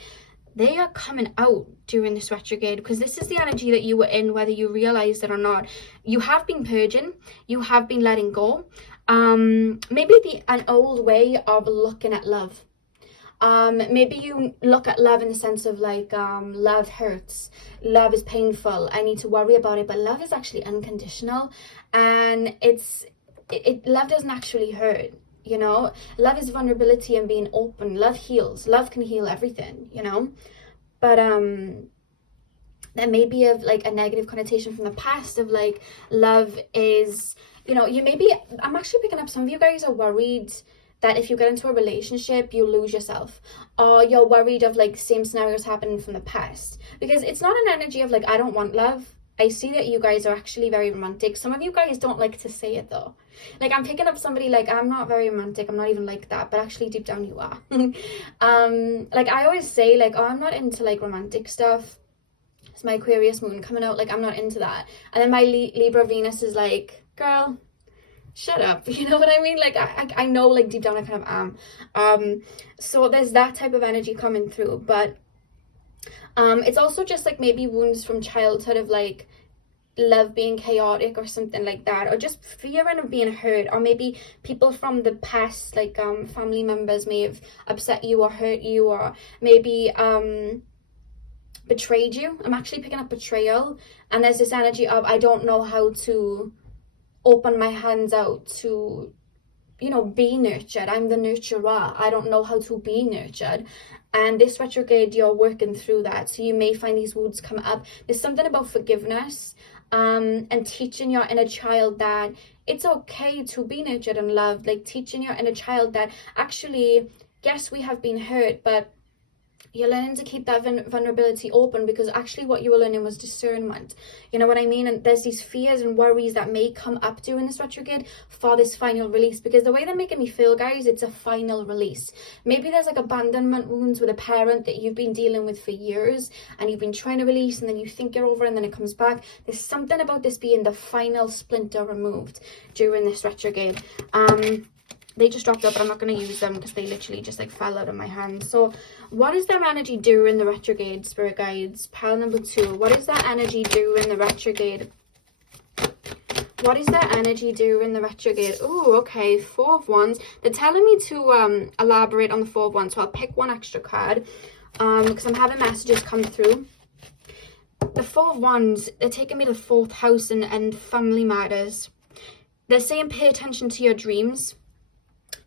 They are coming out during this retrograde, because this is the energy that you were in, whether you realized it or not. You have been purging, you have been letting go. Maybe an old way of looking at love. Maybe you look at love in the sense of like, love hurts, love is painful, I need to worry about it, but love is actually unconditional, and love doesn't actually hurt. You know, love is vulnerability and being open. Love heals. Love can heal everything, you know. But there may be of like a negative connotation from the past of like, love is, you know, I'm actually picking up some of you guys are worried that if you get into a relationship, you lose yourself, or you're worried of like same scenarios happening from the past, because it's not an energy of like, I don't want love. I see that you guys are actually very romantic. Some of you guys don't like to say it though. Like, I'm picking up somebody like, I'm not very romantic, I'm not even like that, but actually deep down you are. Like I always say like, oh, I'm not into like romantic stuff. It's my Aquarius moon coming out, like I'm not into that. And then my Libra Venus is like, girl, shut up. You know what I mean? Like I know like deep down I kind of am. So there's that type of energy coming through, but it's also just like maybe wounds from childhood of like love being chaotic or something like that, or just fearing of being hurt, or maybe people from the past, like family members may have upset you or hurt you, or maybe betrayed you. I'm actually picking up betrayal, and there's this energy of I don't know how to open my hands out to, you know, be nurtured. I'm the nurturer, I don't know how to be nurtured. And this retrograde, you're working through that. So you may find these wounds come up. There's something about forgiveness and teaching your inner child that it's okay to be nurtured and loved. Like teaching your inner child that actually, yes, we have been hurt, but you're learning to keep that vulnerability open, because actually what you were learning was discernment. You know what I mean? And there's these fears and worries that may come up during this retrograde for this final release, because the way they're making me feel, guys, it's a final release. Maybe there's like abandonment wounds with a parent that you've been dealing with for years, and you've been trying to release, and then you think you're over and then it comes back. There's something about this being the final splinter removed during this retrograde. They just dropped up, but I'm not going to use them because they literally just like fell out of my hand. So what is their energy during the retrograde, spirit guides? Pile number 2. What is their energy during the retrograde? What is their energy during the retrograde? Oh, okay. 4 of Wands. They're telling me to elaborate on the 4 of Wands. So I'll pick one extra card because I'm having messages come through. The 4 of Wands, they're taking me to the 4th house and family matters. They're saying pay attention to your dreams.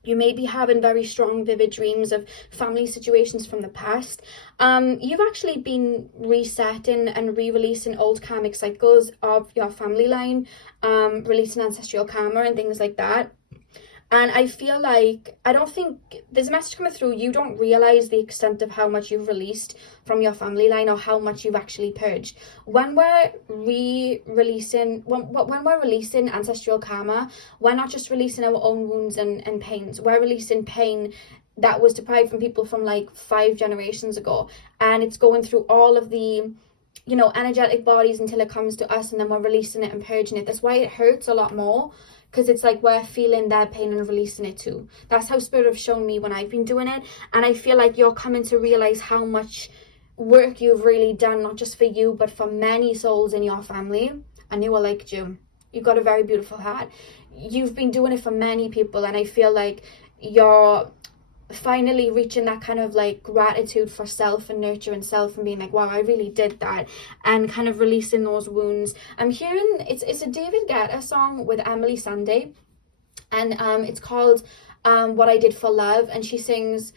You may be having very strong, vivid dreams of family situations from the past. You've actually been resetting and re-releasing old karmic cycles of your family line, releasing ancestral karma and things like that. And I feel like, I don't think, there's a message coming through, you don't realize the extent of how much you've released from your family line, or how much you've actually purged. When we're releasing ancestral karma, we're not just releasing our own wounds and pains, we're releasing pain that was deprived from people from like 5 generations ago. And it's going through all of the, you know, energetic bodies until it comes to us, and then we're releasing it and purging it. That's why it hurts a lot more, because it's like we're feeling their pain and releasing it too. That's how Spirit have shown me when I've been doing it. And I feel like you're coming to realize how much work you've really done, not just for you, but for many souls in your family. I knew I liked you. You've got a very beautiful heart. You've been doing it for many people, and I feel like you're finally reaching that kind of like gratitude for self and nurturing self, and being like, wow, I really did that, and kind of releasing those wounds. I'm hearing it's a David Guetta song with Emily Sandé, and it's called What I Did for Love, and she sings,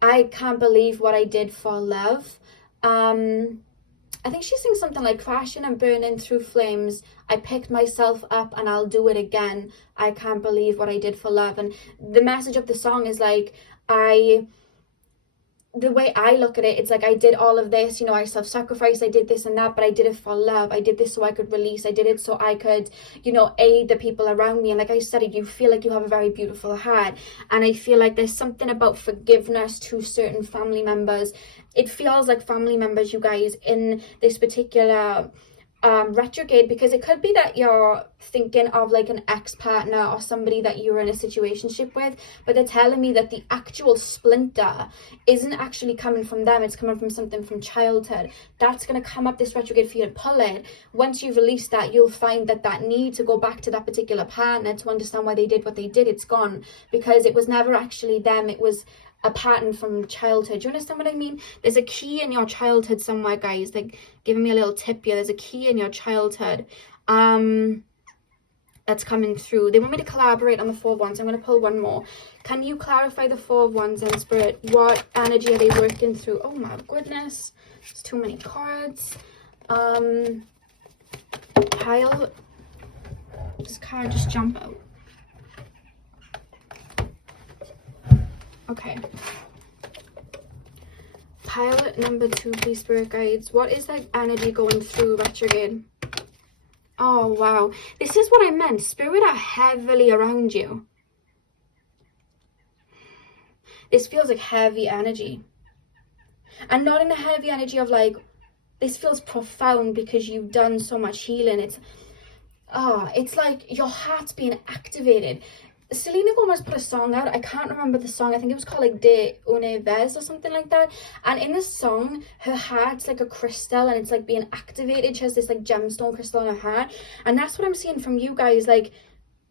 I can't believe what I did for love. I think she sings something like, crashing and burning through flames, I picked myself up and I'll do it again, I can't believe what I did for love. And the message of the song is like, I the way I look at it, it's like I did all of this, you know, I self-sacrificed, I did this and that, but I did it for love. I did this so I could release. I did it so I could, you know, aid the people around me. And like I said, you feel like you have a very beautiful heart. And I feel like there's something about forgiveness to certain family members. It feels like family members, you guys, in this particular retrograde, because it could be that you're thinking of like an ex-partner or somebody that you're in a situationship with, but they're telling me that the actual splinter isn't actually coming from them, it's coming from something from childhood. That's going to come up this retrograde for you to pull it. Once you release that, you'll find that that need to go back to that particular partner to understand why they did what they did, it's gone, because it was never actually them, it was a pattern from childhood. Do you understand what I mean? There's a key in your childhood somewhere, guys. Like, giving me a little tip here. There's a key in your childhood that's coming through. They want me to collaborate on the Four of Wands. I'm going to pull one more. Can you clarify the Four of Wands and Spirit? What energy are they working through? Oh my goodness, there's too many cards. Pile. This card just jumped out. Okay. Pile number 2, please, Spirit Guides. What is that energy going through retrograde? Oh, wow. This is what I meant. Spirit are heavily around you. This feels like heavy energy. And not in the heavy energy of like, this feels profound because you've done so much healing. It's like your heart's being activated. Selena Gomez put a song out. I can't remember the song. I think it was called like De Une Vez or something like that. And in this song, her heart's like a crystal and it's like being activated. She has this like gemstone crystal in her heart. And that's what I'm seeing from you guys. Like,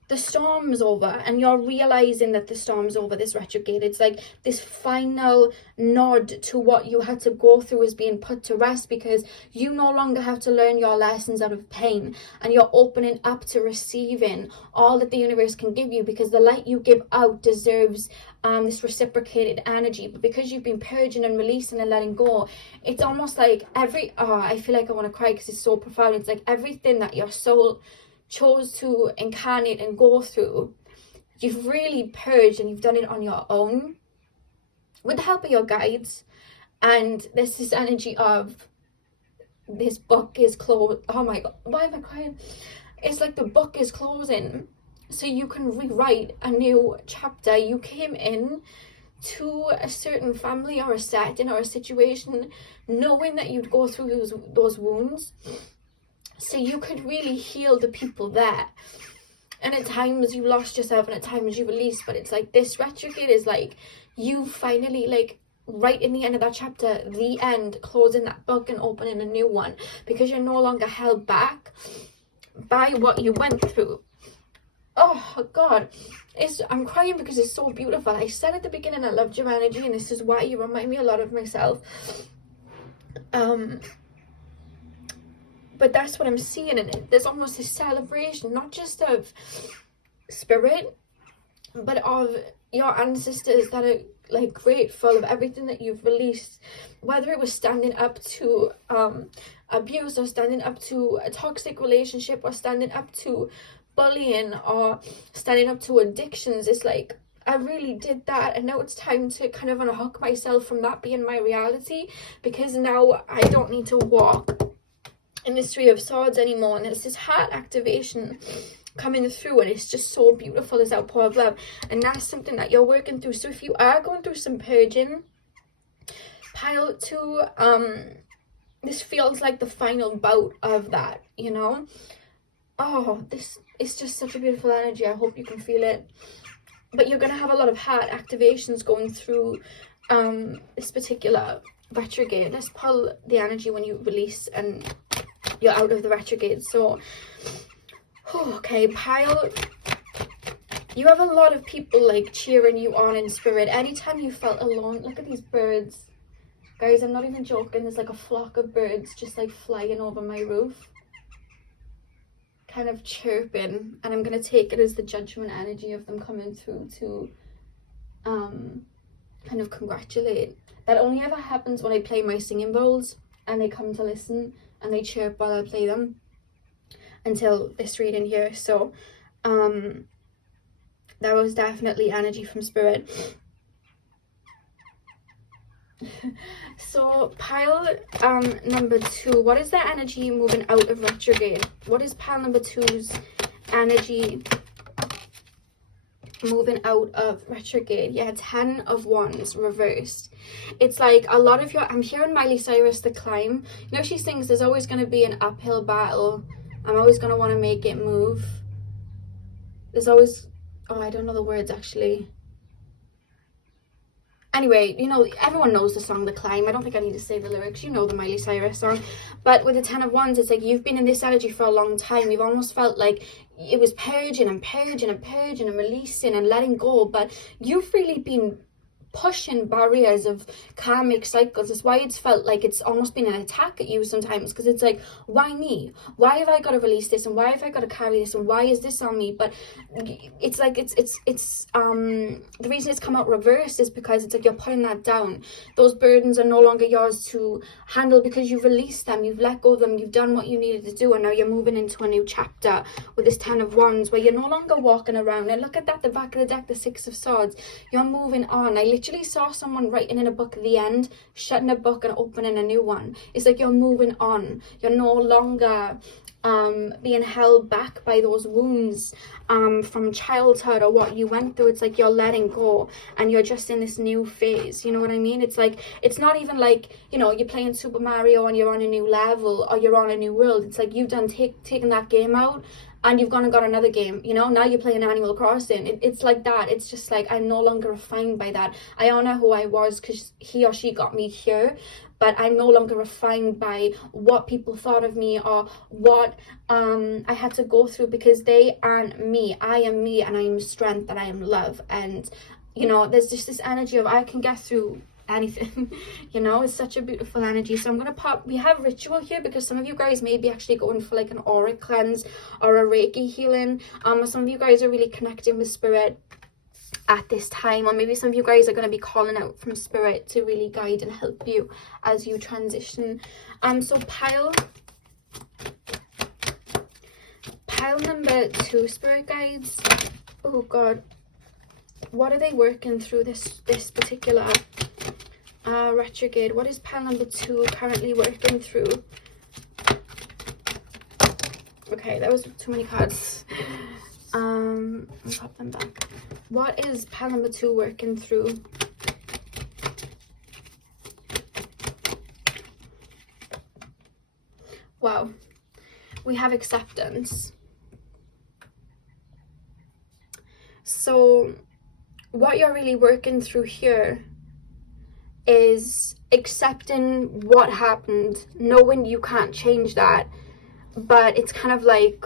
the storm's over and you're realizing that the storm's over, this retrograde. It's like this final nod to what you had to go through is being put to rest, because you no longer have to learn your lessons out of pain, and you're opening up to receiving all that the universe can give you, because the light you give out deserves this reciprocated energy. But because you've been purging and releasing and letting go, it's almost like I feel like I want to cry because it's so profound. It's like everything that your soul chose to incarnate and go through, you've really purged, and you've done it on your own with the help of your guides. And there's this energy of this book is closed. Oh my god, why am I crying? It's like the book is closing so you can rewrite a new chapter. You came in to a certain family or a setting or a situation knowing that you'd go through those wounds, so you could really heal the people there. And at times you lost yourself and at times you released, but it's like this retrograde is like you finally, like right in the end of that chapter, the end, closing that book and opening a new one, because you're no longer held back by what you went through. Oh god, I'm crying because it's so beautiful. I said at the beginning I loved your energy, and this is why you remind me a lot of myself. But that's what I'm seeing in it. There's almost a celebration, not just of spirit, but of your ancestors that are like grateful of everything that you've released, whether it was standing up to abuse, or standing up to a toxic relationship, or standing up to bullying, or standing up to addictions. It's like, I really did that, and now it's time to kind of unhook myself from that being my reality, because now I don't need to walk in this 3 of Swords anymore. And there's this heart activation coming through, and it's just so beautiful, this outpour of love. And that's something that you're working through. So if you are going through some purging, pile 2, this feels like the final bout of that, you know. Oh, this is just such a beautiful energy. I hope you can feel it. But you're going to have a lot of heart activations going through this particular retrograde. Let's pull the energy when you release and you're out of the retrograde. So, okay, pile. You have a lot of people like cheering you on in spirit. Anytime you felt alone, look at these birds. Guys, I'm not even joking. There's like a flock of birds just like flying over my roof, kind of chirping, and I'm going to take it as the judgment energy of them coming through to kind of congratulate. That only ever happens when I play my singing bowls and they come to listen and they chirp while I play them until this reading here. So that was definitely energy from spirit. So pile number 2, what is their energy moving out of retrograde? What is pile number 2's energy moving out of retrograde? Yeah, 10 of Wands reversed. It's like a lot of your, I'm hearing Miley Cyrus, The Climb. You know, she sings, there's always going to be an uphill battle. I'm always going to want to make it move. There's always, oh, I don't know the words actually. Anyway, you know, everyone knows the song The Climb. I don't think I need to say the lyrics. You know the Miley Cyrus song. But with the 10 of Wands, it's like you've been in this energy for a long time. You've almost felt like it was purging and purging and purging and releasing and letting go. But you've really been pushing barriers of karmic cycles. That's why it's felt like it's almost been an attack at you sometimes, because it's like, why me? Why have I got to release this, and why have I got to carry this, and why is this on me? But it's like it's the reason it's come out reversed is because it's like you're putting that down. Those burdens are no longer yours to handle because you've released them, you've let go of them, you've done what you needed to do, and now you're moving into a new chapter with this 10 of Wands where you're no longer walking around. And look at that, the back of the deck, the 6 of Swords. You're moving on. I literally saw someone writing in a book at the end, shutting a book and opening a new one. It's like you're moving on. You're no longer being held back by those wounds from childhood or what you went through. It's like you're letting go and you're just in this new phase. You know what I mean? It's like, it's not even like, you know, you're playing Super Mario and you're on a new level or you're on a new world. It's like you've done taken that game out and you've gone and got another game, you know. Now you're playing Animal Crossing. It's like that. It's just like, I'm no longer refined by that. I honor who I was because he or she got me here, but I'm no longer refined by what people thought of me or what I had to go through, because they aren't me. I am me, and I am strength, and I am love. And, you know, there's just this energy of I can get through anything. You know, it's such a beautiful energy. So I'm gonna pop, we have ritual here because some of you guys may be actually going for like an auric cleanse or a Reiki healing. Some of you guys are really connecting with spirit at this time, or maybe some of you guys are going to be calling out from spirit to really guide and help you as you transition. So pile number 2, spirit guides. Oh god, what are they working through this particular retrograde? What is pile number 2 currently working through? Okay, that was too many cards. I'll pop them back. What is pile number 2 working through? Wow, we have acceptance. So what you're really working through here is accepting what happened, knowing you can't change that. But it's kind of like,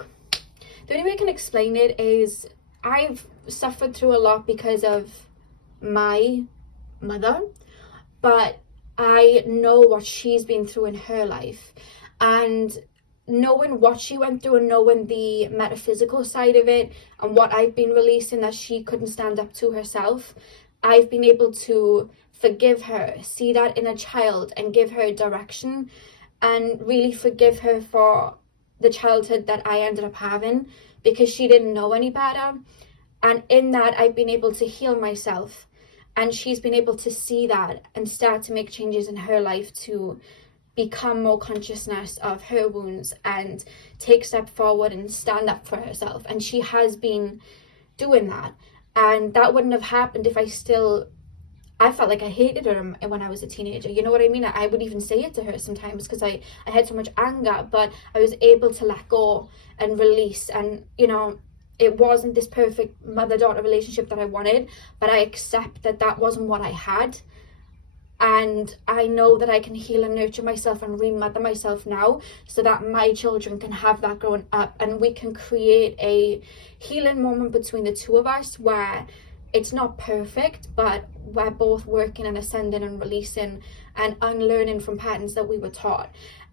the only way I can explain it is I've suffered through a lot because of my mother, but I know what she's been through in her life, and knowing what she went through and knowing the metaphysical side of it and what I've been releasing that she couldn't stand up to herself, I've been able to forgive her, see that in a child and give her direction, and really forgive her for the childhood that I ended up having because she didn't know any better. And in that, I've been able to heal myself, and she's been able to see that and start to make changes in her life to become more consciousness of her wounds and take a step forward and stand up for herself. And she has been doing that, and that wouldn't have happened if I felt like I hated her when I was a teenager. You know what I mean? I would even say it to her sometimes because I had so much anger, but I was able to let go and release. And, you know, it wasn't this perfect mother-daughter relationship that I wanted, but I accept that that wasn't what I had. And I know that I can heal and nurture myself and remother myself now so that my children can have that growing up, and we can create a healing moment between the two of us where it's not perfect, but we're both working and ascending and releasing and unlearning from patterns that we were taught.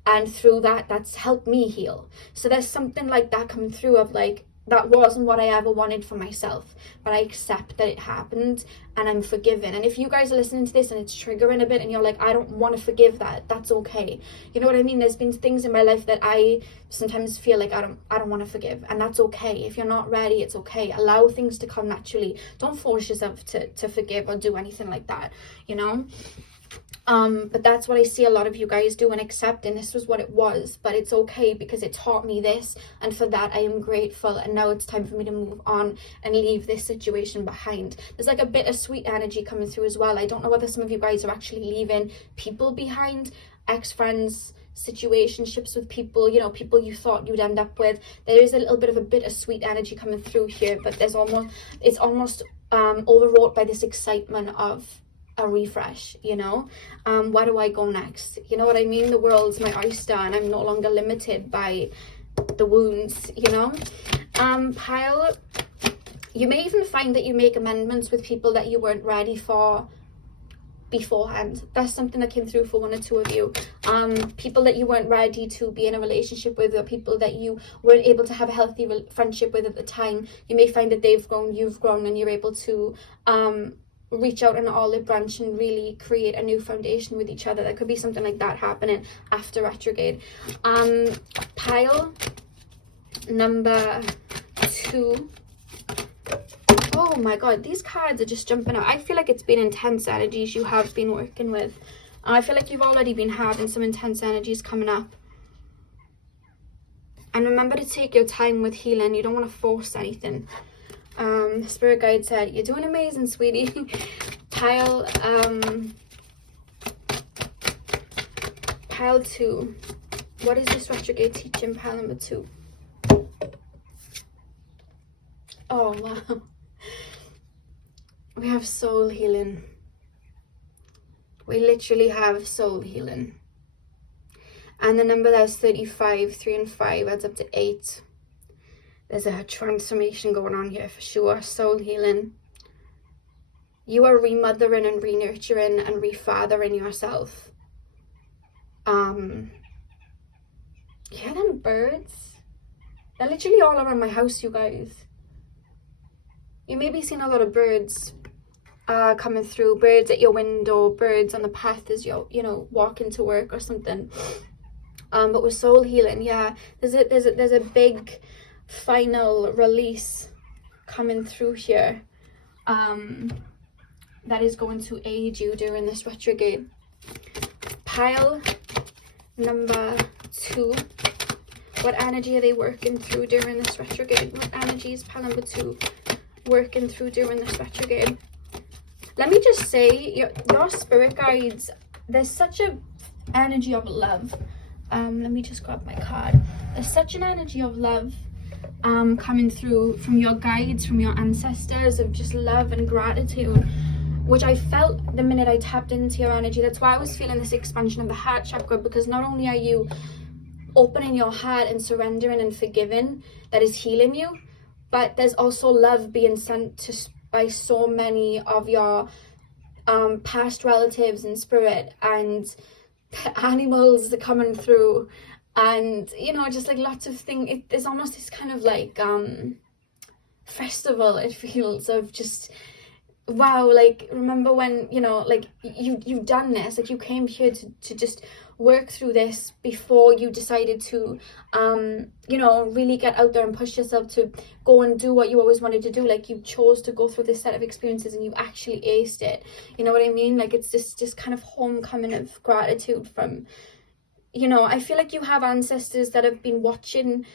And through that, that's helped me heal. So there's something like that coming through of like, that wasn't what I ever wanted for myself, but I accept that it happened and I'm forgiven. And if you guys are listening to this and it's triggering a bit and you're like, I don't want to forgive that, that's okay. You know what I mean? There's been things in my life that I sometimes feel like I don't want to forgive, and that's okay. If you're not ready, it's okay. Allow things to come naturally. Don't force yourself to forgive or do anything like that, you know? But that's what I see a lot of you guys do, and accepting this was what it was, but it's okay because it taught me this, and for that I am grateful, and now it's time for me to move on and leave this situation behind. There's like a bittersweet energy coming through as well. I don't know whether some of you guys are actually leaving people behind, ex-friends, situationships with people, you know, people you thought you'd end up with. There is a little bit of a bittersweet energy coming through here, but it's almost overwrought by this excitement of a refresh, you know. Where do I go next? You know what I mean? The world's my oyster, and I'm no longer limited by the wounds, you know. Pile, you may even find that you make amendments with people that you weren't ready for beforehand. That's something that came through for one or two of you. People that you weren't ready to be in a relationship with, or people that you weren't able to have a healthy friendship with at the time. You may find that they've grown, you've grown, and you're able to reach out an olive branch and really create a new foundation with each other. There could be something like that happening after retrograde. Pile number 2. Oh my god, these cards are just jumping out. I feel like it's been intense energies you have been working with. I feel like you've already been having some intense energies coming up. And remember to take your time with healing. You don't want to force anything. Spirit guide said, you're doing amazing, sweetie. Pile 2. What is this retrograde teaching? Pile number 2. Oh, wow. We have soul healing. We literally have soul healing. And the number that's 35, 3 and 5 adds up to 8. There's a transformation going on here for sure. Soul healing. You are remothering and re-nurturing and refathering yourself. Yeah, them birds. They're literally all around my house, you guys. You may be seeing a lot of birds coming through. Birds at your window, birds on the path as you're, you know, walking to work or something. But with soul healing, yeah, there's a big final release coming through here that is going to aid you during this retrograde. Pile number 2. What energy are they working through during this retrograde? What energy is pile number 2 working through during this retrograde? Let me just say, your spirit guides, there's such a energy of love. Let me just grab my card. There's such an energy of love coming through from your guides, from your ancestors, of just love and gratitude, which I felt the minute I tapped into your energy. That's why I was feeling this expansion of the heart chakra, because not only are you opening your heart and surrendering and forgiving, that is healing you, but there's also love being sent to by so many of your past relatives in spirit, and animals are coming through, and you know, just like lots of things. There's almost this kind of like festival, it feels, of just wow. Like, remember when, you know, like you've done this, like you came here to just work through this before you decided to you know, really get out there and push yourself to go and do what you always wanted to do. Like, you chose to go through this set of experiences and you actually aced it. You know what I mean? Like, it's just kind of homecoming of gratitude from, you know, I feel like you have ancestors that have been watching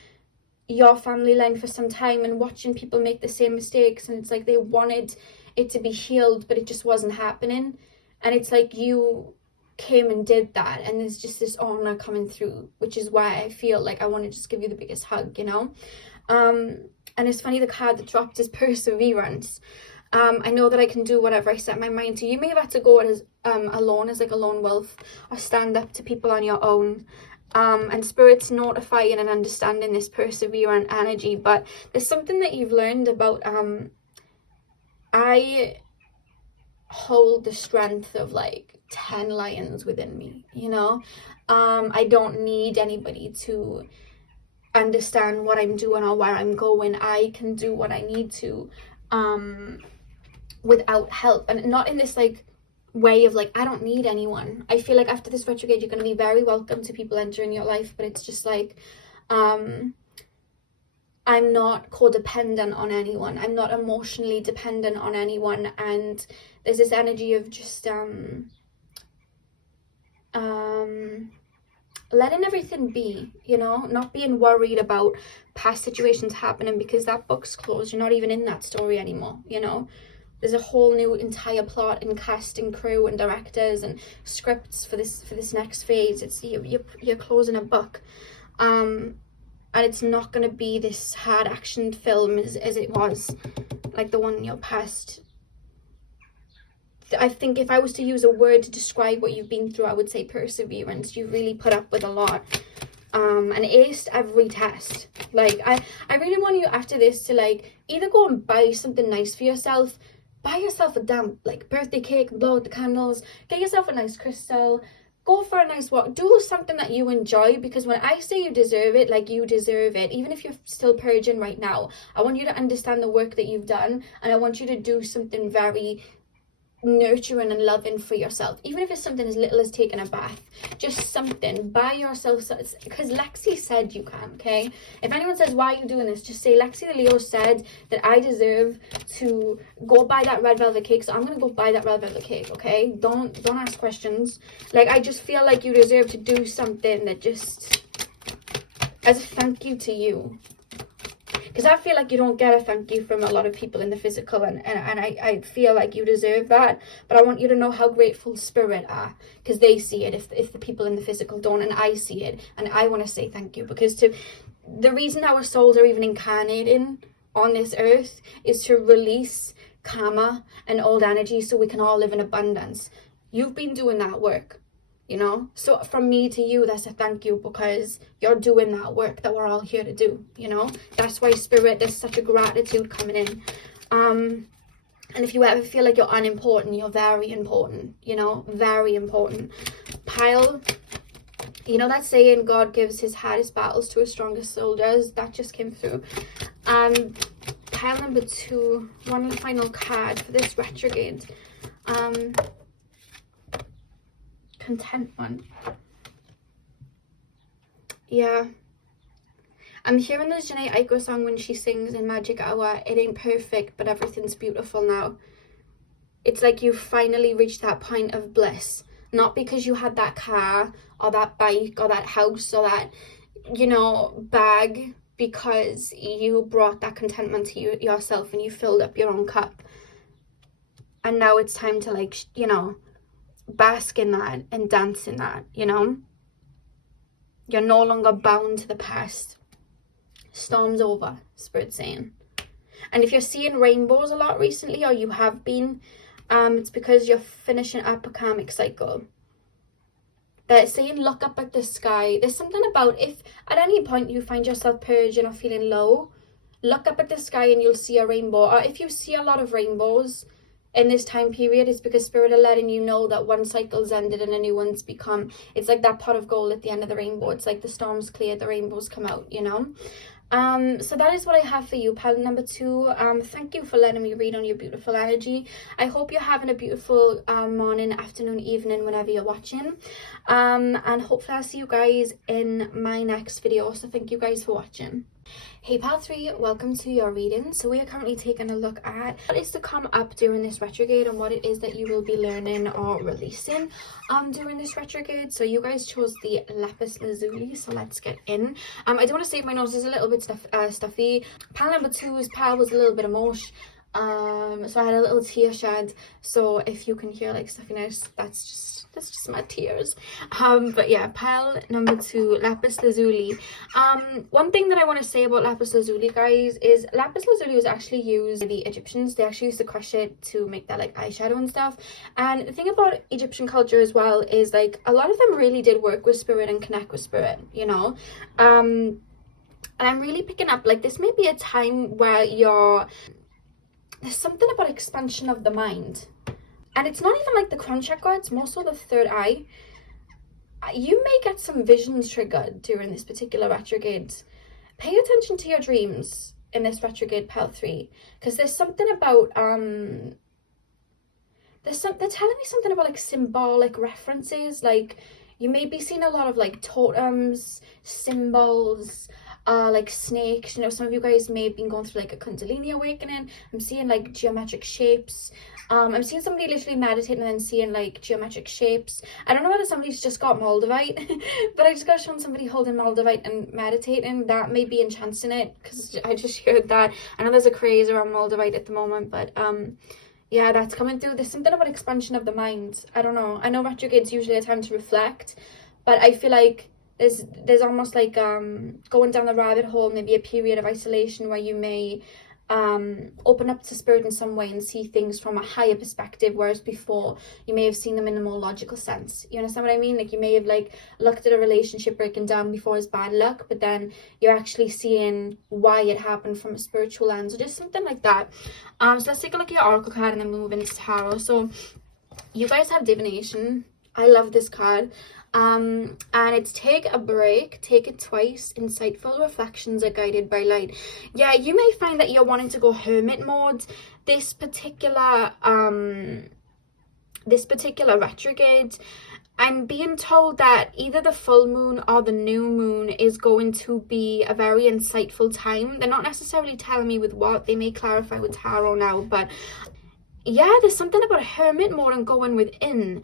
your family line for some time and watching people make the same mistakes, and it's like they wanted it to be healed, but it just wasn't happening. And it's like you came and did that, and there's just this honor coming through, which is why I feel like I want to just give you the biggest hug, you know. And it's funny, the card that dropped is perseverance. I know that I can do whatever I set my mind to. You may have had to go as alone, as like a lone wolf, or stand up to people on your own. And spirit's notifying and understanding this perseverant energy, but there's something that you've learned about I hold the strength of like 10 lions within me, you know. I don't need anybody to understand what I'm doing or where I'm going. I can do what I need to without help, and not in this like way of like I don't need anyone. I feel like after this retrograde you're going to be very welcome to people entering your life, but it's just like I'm not codependent on anyone. I'm not emotionally dependent on anyone, and there's this energy of just letting everything be, you know, not being worried about past situations happening because that book's closed. You're not even in that story anymore, you know. There's a whole new entire plot and cast and crew and directors and scripts for this next phase. It's you're closing a book, and it's not going to be this hard action film as it was, like the one in your past. I think if I was to use a word to describe what you've been through, I would say perseverance. You really put up with a lot, and aced every test. Like, I really want you after this to, like, either go and buy something nice for yourself, buy yourself a damn, like, birthday cake, blow out the candles, get yourself a nice crystal, go for a nice walk, do something that you enjoy, because when I say you deserve it, like, you deserve it. Even if you're still purging right now, I want you to understand the work that you've done, and I want you to do something very nurturing and loving for yourself, even if it's something as little as taking a bath. Just something, buy yourself, because Lexi said you can. Okay, if anyone says why are you doing this, just say Lexi the Leo said that I deserve to go buy that red velvet cake, so I'm gonna go buy that red velvet cake. Okay, don't ask questions. Like, I just feel like you deserve to do something that just as a thank you to you, because I feel like you don't get a thank you from a lot of people in the physical, and I feel like you deserve that. But I want you to know how grateful spirit are, because they see it if the people in the physical don't, and I see it, and I want to say thank you, because the reason our souls are even incarnating on this earth is to release karma and old energy so we can all live in abundance. You've been doing that work, you know, so from me to you, that's a thank you, because you're doing that work that we're all here to do, you know. That's why spirit, there's such a gratitude coming in. And if you ever feel like you're unimportant, you're very important, you know, very important. Pile, you know that saying, God gives his hardest battles to his strongest soldiers? That just came through. Pile number 2, one final card for this retrograde. Contentment. Yeah, I'm hearing the Janae Aiko song when she sings in Magic Hour, it ain't perfect but everything's beautiful now. It's like you finally reached that point of bliss, not because you had that car or that bike or that house or that, you know, bag, because you brought that contentment to yourself and you filled up your own cup. And now it's time to, like, you know, bask in that and dance in that, you know. You're no longer bound to the past. Storm's over, Spirit's saying. And if you're seeing rainbows a lot recently, or you have been, it's because you're finishing up a karmic cycle. They're saying look up at the sky. There's something about, if at any point you find yourself purging or feeling low, look up at the sky and you'll see a rainbow. Or if you see a lot of rainbows in this time period, it's because Spirit are letting you know that one cycle's ended and a new one's become. It's like that pot of gold at the end of the rainbow. It's like the storm's cleared, the rainbows come out, you know. So that is what I have for you, pile number 2. Thank you for letting me read on your beautiful energy. I hope you're having a beautiful morning, afternoon, evening, whenever you're watching. And hopefully I'll see you guys in my next video. So thank you guys for watching. Hey pile 3, welcome to your reading. So we are currently taking a look at what is to come up during this retrograde and what it is that you will be learning or releasing during this retrograde. So you guys chose the lapis lazuli, so let's get in. I do want to say my nose is a little bit stuffy. Pile number 2's pile was a little bit emosh. So I had a little tear shed, so if you can hear like stuffiness, that's just my tears. But yeah, pile number 2, lapis lazuli. One thing that I want to say about lapis lazuli, guys, is lapis lazuli was actually used by the Egyptians. They actually used to crush it to make that like eyeshadow and stuff. And the thing about Egyptian culture as well is, like, a lot of them really did work with spirit and connect with spirit, you know. And I'm really picking up, like, this may be a time where there's something about expansion of the mind. And it's not even like the crown chakra, it's more so the third eye. You may get some visions triggered during this particular retrograde. Pay attention to your dreams in this retrograde, pile 3. Because there's something about, they're telling me something about like symbolic references. Like, you may be seeing a lot of like totems, symbols, like snakes. You know, some of you guys may have been going through like a Kundalini awakening. I'm seeing like geometric shapes. I'm seeing somebody literally meditating and then seeing like geometric shapes. I don't know whether somebody's just got Moldavite, but I just got shown somebody holding Moldavite and meditating. That may be enhancing it, because I just heard that. I know there's a craze around Moldavite at the moment, but yeah, that's coming through. There's something about expansion of the mind. I don't know. I know retrograde's usually a time to reflect, but I feel like there's almost like going down the rabbit hole, maybe a period of isolation where you may open up to spirit in some way and see things from a higher perspective, whereas before you may have seen them in a more logical sense. You understand what I mean? Like, you may have like looked at a relationship breaking down before as bad luck, but then you're actually seeing why it happened from a spiritual lens, or just something like that. So let's take a look at your oracle card and then we'll move into tarot. So you guys have divination. I love this card. And it's take a break, take it twice, insightful reflections are guided by light. Yeah, you may find that you're wanting to go hermit mode this particular retrograde. I'm being told that either the full moon or the new moon is going to be a very insightful time. They're not necessarily telling me with what. They may clarify with tarot now, but yeah, there's something about hermit mode and going within.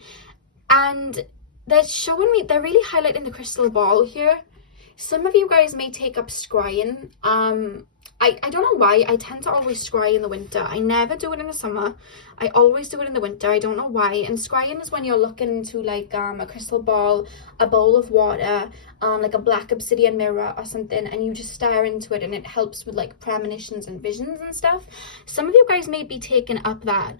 And they're showing me, they're really highlighting the crystal ball here. Some of you guys may take up scrying. I don't know why. I tend to always scry in the winter. I never do it in the summer. I always do it in the winter. I don't know why. And scrying is when you're looking into like a crystal ball, a bowl of water, like a black obsidian mirror or something, and you just stare into it, and it helps with like premonitions and visions and stuff. Some of you guys may be taking up that.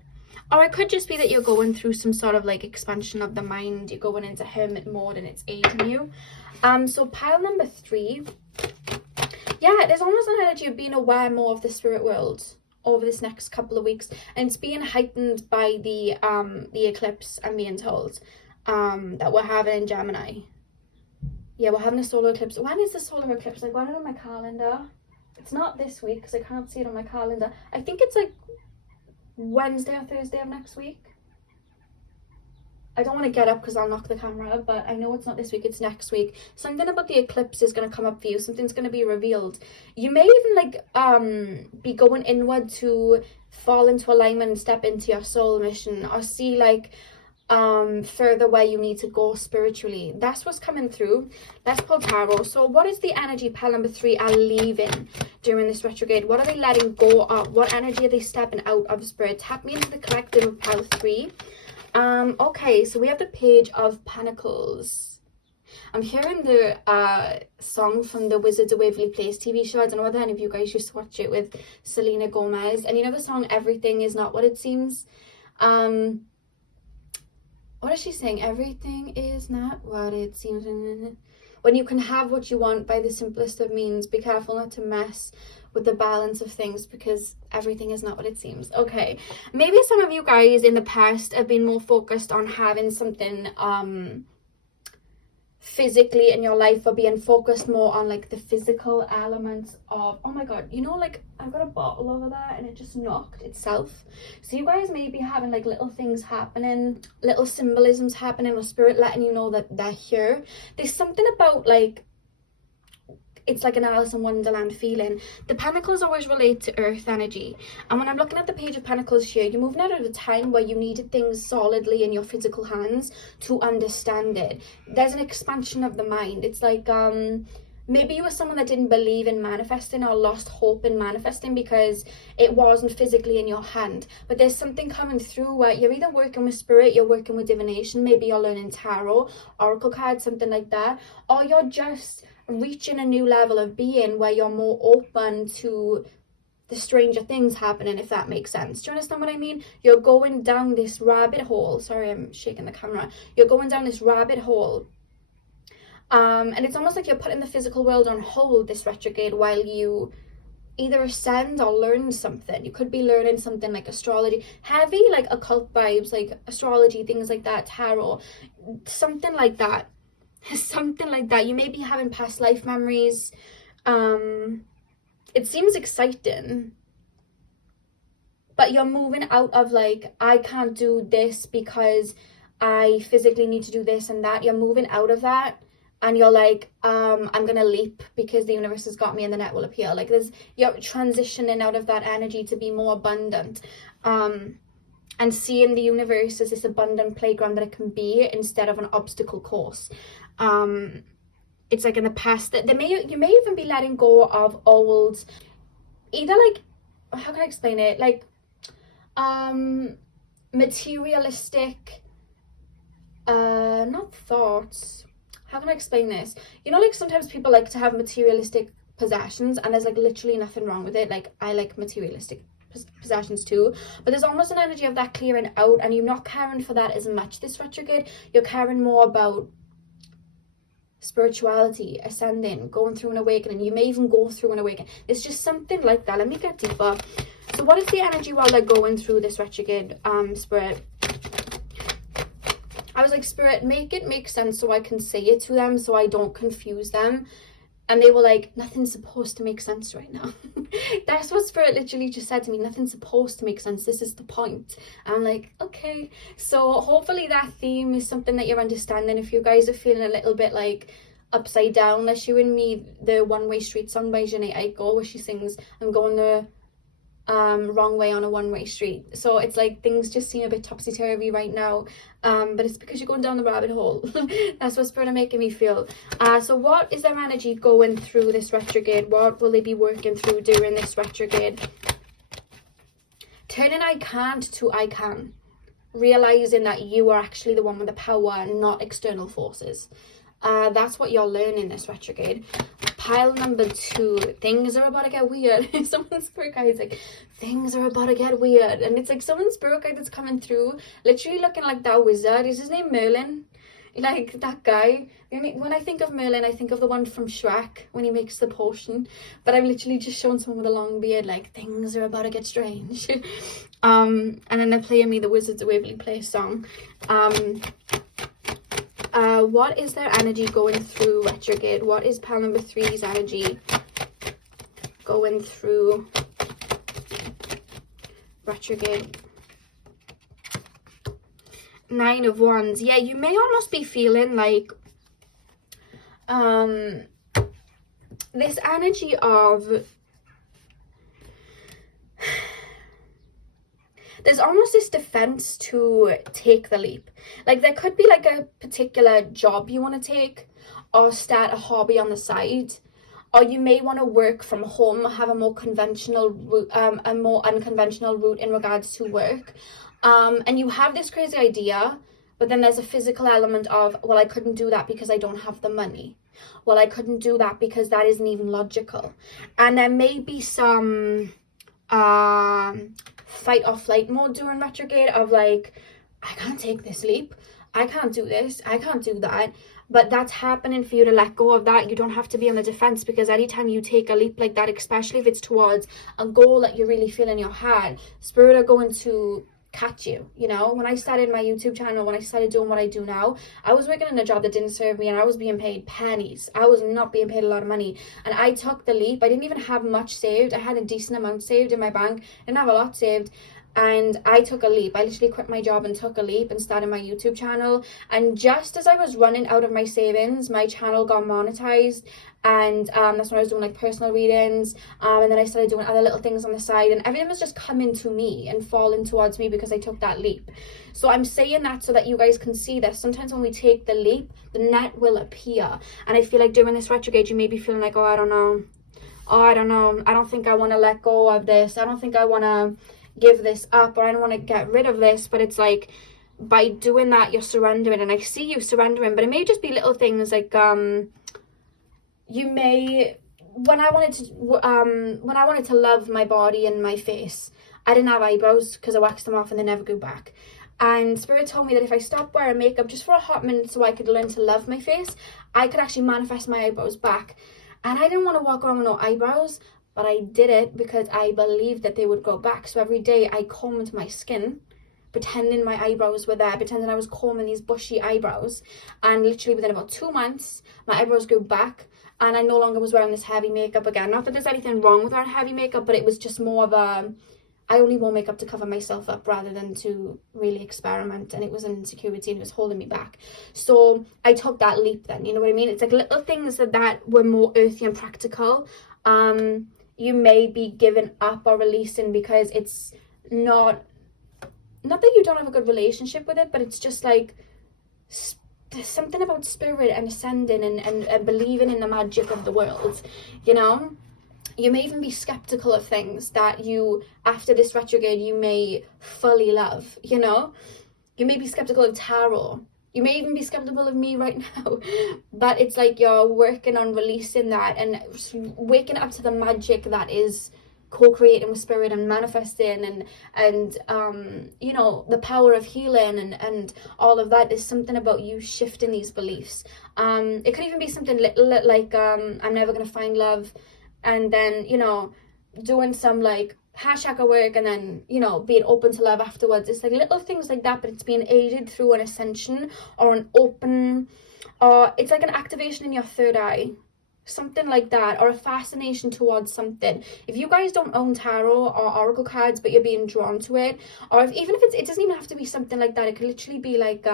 Or it could just be that you're going through some sort of like expansion of the mind. You're going into hermit mode and it's aiding you. So pile number 3. Yeah, there's almost an energy of being aware more of the spirit world over this next couple of weeks. And it's being heightened by the eclipse, I'm being told, that we're having in Gemini. Yeah, we're having a solar eclipse. When is the solar eclipse? I got it on my calendar. It's not this week because I can't see it on my calendar. I think it's like Wednesday or Thursday of next week. I don't want to get up because I'll knock the camera, but I know it's not this week, it's next week. Something about the eclipse is going to come up for you. Something's going to be revealed. You may even like be going inward to fall into alignment and step into your soul mission, or see like further where you need to go spiritually. That's what's coming through. Let's pull tarot. So what is the energy pile number 3 are leaving during this retrograde? What are they letting go of? What energy are they stepping out of, spirit? Tap me into the collective of pile 3. Okay, so we have the Page of Pentacles. I'm hearing the song from the Wizards of Waverly Place TV show. I don't know whether any of you guys used to watch it with Selena Gomez. And you know the song Everything Is Not What It Seems? What is she saying? Everything is not what it seems. When you can have what you want by the simplest of means, be careful not to mess with the balance of things, because everything is not what it seems. Okay, maybe some of you guys in the past have been more focused on having something physically in your life, or being focused more on like the physical elements of, oh my god, you know, like I've got a bottle over there and it just knocked itself. So you guys may be having like little things happening, little symbolisms happening, or spirit letting you know that they're here. There's something about like, it's like an Alice in Wonderland feeling. The Pentacles always relate to earth energy, and when I'm looking at the Page of Pentacles here, you're moving out of a time where you needed things solidly in your physical hands to understand it. There's an expansion of the mind. It's like maybe you were someone that didn't believe in manifesting, or lost hope in manifesting because it wasn't physically in your hand. But there's something coming through where you're either working with spirit, you're working with divination, maybe you're learning tarot, oracle cards, something like that, or you're just reaching a new level of being where you're more open to the stranger things happening, if that makes sense. Do you understand what I mean? You're going down this rabbit hole. Sorry, I'm shaking the camera. You're going down this rabbit hole. And it's almost like you're putting the physical world on hold this retrograde while you either ascend or learn something. You could be learning something like astrology, heavy like occult vibes, like astrology, things like that, tarot, something like that. Something like that. You may be having past life memories. It seems exciting, but you're moving out of like, I can't do this because I physically need to do this and that. You're moving out of that, and you're like, I'm gonna leap because the universe has got me and the net will appear. Like you're transitioning out of that energy to be more abundant, and seeing the universe as this abundant playground that it can be instead of an obstacle course. It's like in the past that you may even be letting go of old, either like, how can I explain it, like materialistic, not thoughts, how can I explain this? You know, like sometimes people like to have materialistic possessions, and there's like literally nothing wrong with it. Like I like materialistic possessions too, but there's almost an energy of that clearing out, and you're not caring for that as much this retrograde. You're caring more about spirituality, ascending, going through an awakening. You may even go through an awakening. It's just something like that. Let me get deeper. So what is the energy while they're going through this retrograde, Spirit? I was like, Spirit, make it make sense so I can say it to them so I don't confuse them. And they were like, nothing's supposed to make sense right now. That's what Spirit literally just said to me. Nothing's supposed to make sense. This is the point. And I'm like, okay. So hopefully that theme is something that you're understanding. If you guys are feeling a little bit like upside down, like you and me, the One-Way Street song by Janae Aiko, where she sings, I'm going the wrong way on a one-way street. So it's like things just seem a bit topsy-turvy right now, but it's because you're going down the rabbit hole. That's what Spirit are making me feel. So what is their energy going through this retrograde? What will they be working through during this retrograde? Turning I can't to I can, realizing that you are actually the one with the power, not external forces. That's what you're learning this retrograde. Pile number 2, things are about to get weird. Someone's spirit guide is like, things are about to get weird. And it's like someone's spirit guide that's coming through, literally looking like that wizard. Is his name Merlin? Like that guy. When I think of Merlin, I think of the one from Shrek when he makes the potion. But I'm literally just showing someone with a long beard, like, things are about to get strange. And then they're playing me the Wizards of Waverly Place song. What is their energy going through retrograde? What is pile number 3's energy going through retrograde? 9 of Wands. Yeah, you may almost be feeling like this energy of, there's almost this defense to take the leap. Like there could be like a particular job you want to take, or start a hobby on the side, or you may want to work from home, have a more conventional route, a more unconventional route in regards to work. And you have this crazy idea, but then there's a physical element of, well, I couldn't do that because I don't have the money. Well, I couldn't do that because that isn't even logical. And there may be some fight or flight mode during retrograde of like, I can't take this leap, I can't do this, I can't do that. But that's happening for you to let go of that. You don't have to be on the defense, because anytime you take a leap like that, especially if it's towards a goal that you really feel in your heart, Spirit are going to catch you. You know, when I started my YouTube channel, when I started doing what I do now, I was working in a job that didn't serve me, and I was being paid pennies. I was not being paid a lot of money, and I took the leap. I didn't even have much saved. I had a decent amount saved in my bank. I didn't have a lot saved, and I took a leap. I literally quit my job and took a leap and started my YouTube channel. And just as I was running out of my savings, my channel got monetized, and that's when I was doing like personal readings, and then I started doing other little things on the side, and everything was just coming to me and falling towards me because I took that leap. So I'm saying that so that you guys can see that sometimes when we take the leap, the net will appear. And I feel like during this retrograde, you may be feeling like, I don't know, I don't think I want to let go of this, I don't think I want to give this up, or I don't want to get rid of this. But it's like, by doing that, you're surrendering, and I see you surrendering. But it may just be little things like you may, when I wanted to love my body and my face, I didn't have eyebrows because I waxed them off and they never grew back. And Spirit told me that if I stopped wearing makeup just for a hot minute so I could learn to love my face, I could actually manifest my eyebrows back. And I didn't want to walk around with no eyebrows, but I did it because I believed that they would grow back. So every day I combed my skin, pretending my eyebrows were there, pretending I was combing these bushy eyebrows. And literally within about 2 months, my eyebrows grew back, and I no longer was wearing this heavy makeup again. Not that there's anything wrong with wearing heavy makeup, but it was just more of a, I only wore makeup to cover myself up rather than to really experiment, and it was an insecurity and it was holding me back. So I took that leap then, you know what I mean? It's like little things that were more earthy and practical. You may be giving up or releasing because it's not that you don't have a good relationship with it, but it's just like there's something about spirit and ascending and believing in the magic of the world, you know? You may even be skeptical of things that you, after this retrograde, you may fully love, you know? You may be skeptical of tarot. You may even be skeptical of me right now. But it's like you're working on releasing that and waking up to the magic that is co-creating with spirit and manifesting and you know, the power of healing and all of that. Is something about you shifting these beliefs. It could even be something little like I'm never going to find love, and then, you know, doing some like CASHAPP work and then, you know, being open to love afterwards. It's like little things like that, but it's being aided through an ascension or an open, or it's like an activation in your third eye, something like that, or a fascination towards something. If you guys don't own tarot or oracle cards, but you're being drawn to it, or even if it doesn't even have to be something like that. It could literally be like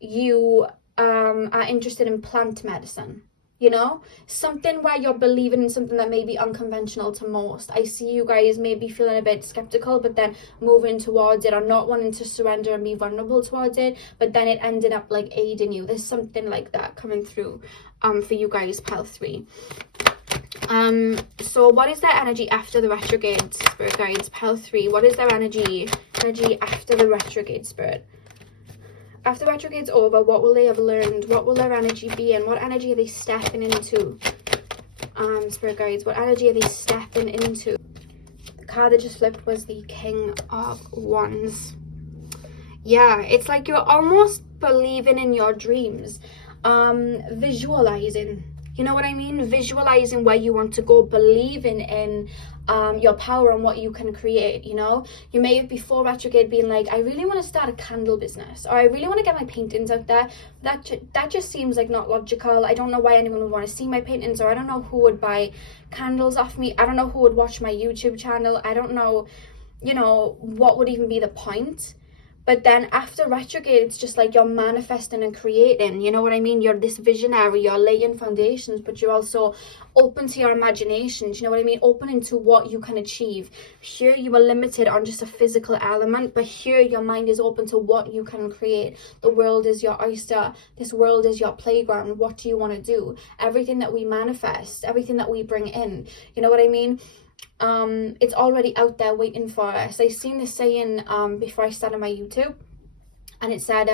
you are interested in plant medicine, you know, something where you're believing in something that may be unconventional to most. I see you guys maybe feeling a bit skeptical, but then moving towards it, or not wanting to surrender and be vulnerable towards it, but then it ended up like aiding you. There's something like that coming through for you guys, pile 3. So what is their energy after the retrograde, spirit guides? Pile 3, what is their energy after the retrograde, spirit? After retrograde's over, what will they have learned? What will their energy be? And what energy are they stepping into? Spirit guides, what energy are they stepping into? The card that just flipped was the King of Wands. Yeah, it's like you're almost believing in your dreams. Visualizing. You know what I mean? Visualizing where you want to go, believing in your power and what you can create, you know? You may have before retrograde been like, I really want to start a candle business, or I really want to get my paintings out there. That just seems like not logical. I don't know why anyone would want to see my paintings, or I don't know who would buy candles off me. I don't know who would watch my YouTube channel. I don't know, you know, what would even be the point. But then after retrograde, it's just like you're manifesting and creating, you know what I mean? You're this visionary, you're laying foundations, but you're also open to your imaginations, you know what I mean? Open into what you can achieve. Here you are limited on just a physical element, but here your mind is open to what you can create. The world is your oyster. This world is your playground. What do you want to do? Everything that we manifest, everything that we bring in, you know what I mean? It's already out there waiting for us. I seen this saying before I started my YouTube, and it said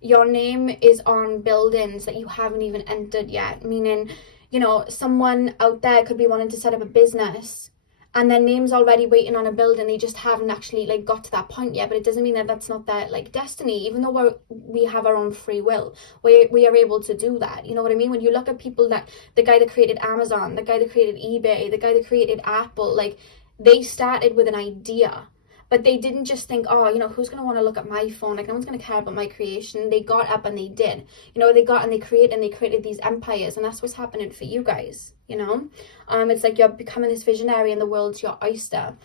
your name is on buildings that you haven't even entered yet, meaning, you know, someone out there could be wanting to set up a business and their name's already waiting on a building. They just haven't actually like got to that point yet, but it doesn't mean that that's not their like destiny. Even though we have our own free will, we are able to do that, you know what I mean? When you look at people, that the guy that created Amazon, the guy that created eBay, the guy that created Apple, like they started with an idea, but they didn't just think, oh, you know, who's going to want to look at my phone? Like, no one's going to care about my creation. They got up and they did. You know, they got and they created these empires. And that's what's happening for you guys, you know? It's like you're becoming this visionary and the world's your oyster.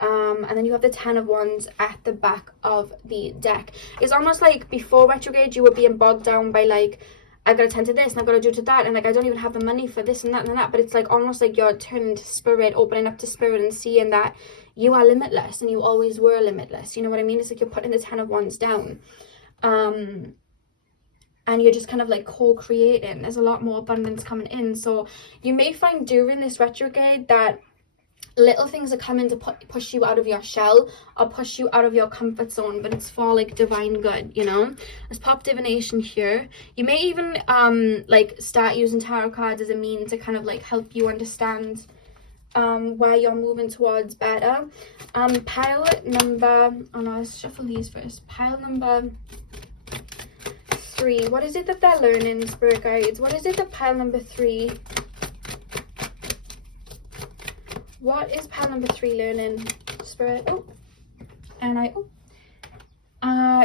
And then you have the 10 of Wands at the back of the deck. It's almost like before retrograde, you were being bogged down by like, I've got to tend to this and I've got to do to that, and like I don't even have the money for this and that and that. But it's like almost like you're turning to spirit, opening up to spirit and seeing that you are limitless and you always were limitless. You know what I mean? It's like you're putting the 10 of Wands down. And you're just kind of like co-creating. There's a lot more abundance coming in. So you may find during this retrograde that little things are coming to push you out of your shell or push you out of your comfort zone, but it's for like divine good, you know? Let's pop divination here. You may even like start using tarot cards as a means to kind of like help you understand where you're moving towards better. Pile number, oh no, let's shuffle these first. Pile number 3. What is it that they're learning, spirit guides? What is it that pile number 3? What is pile number 3 learning, spirit? Oh, and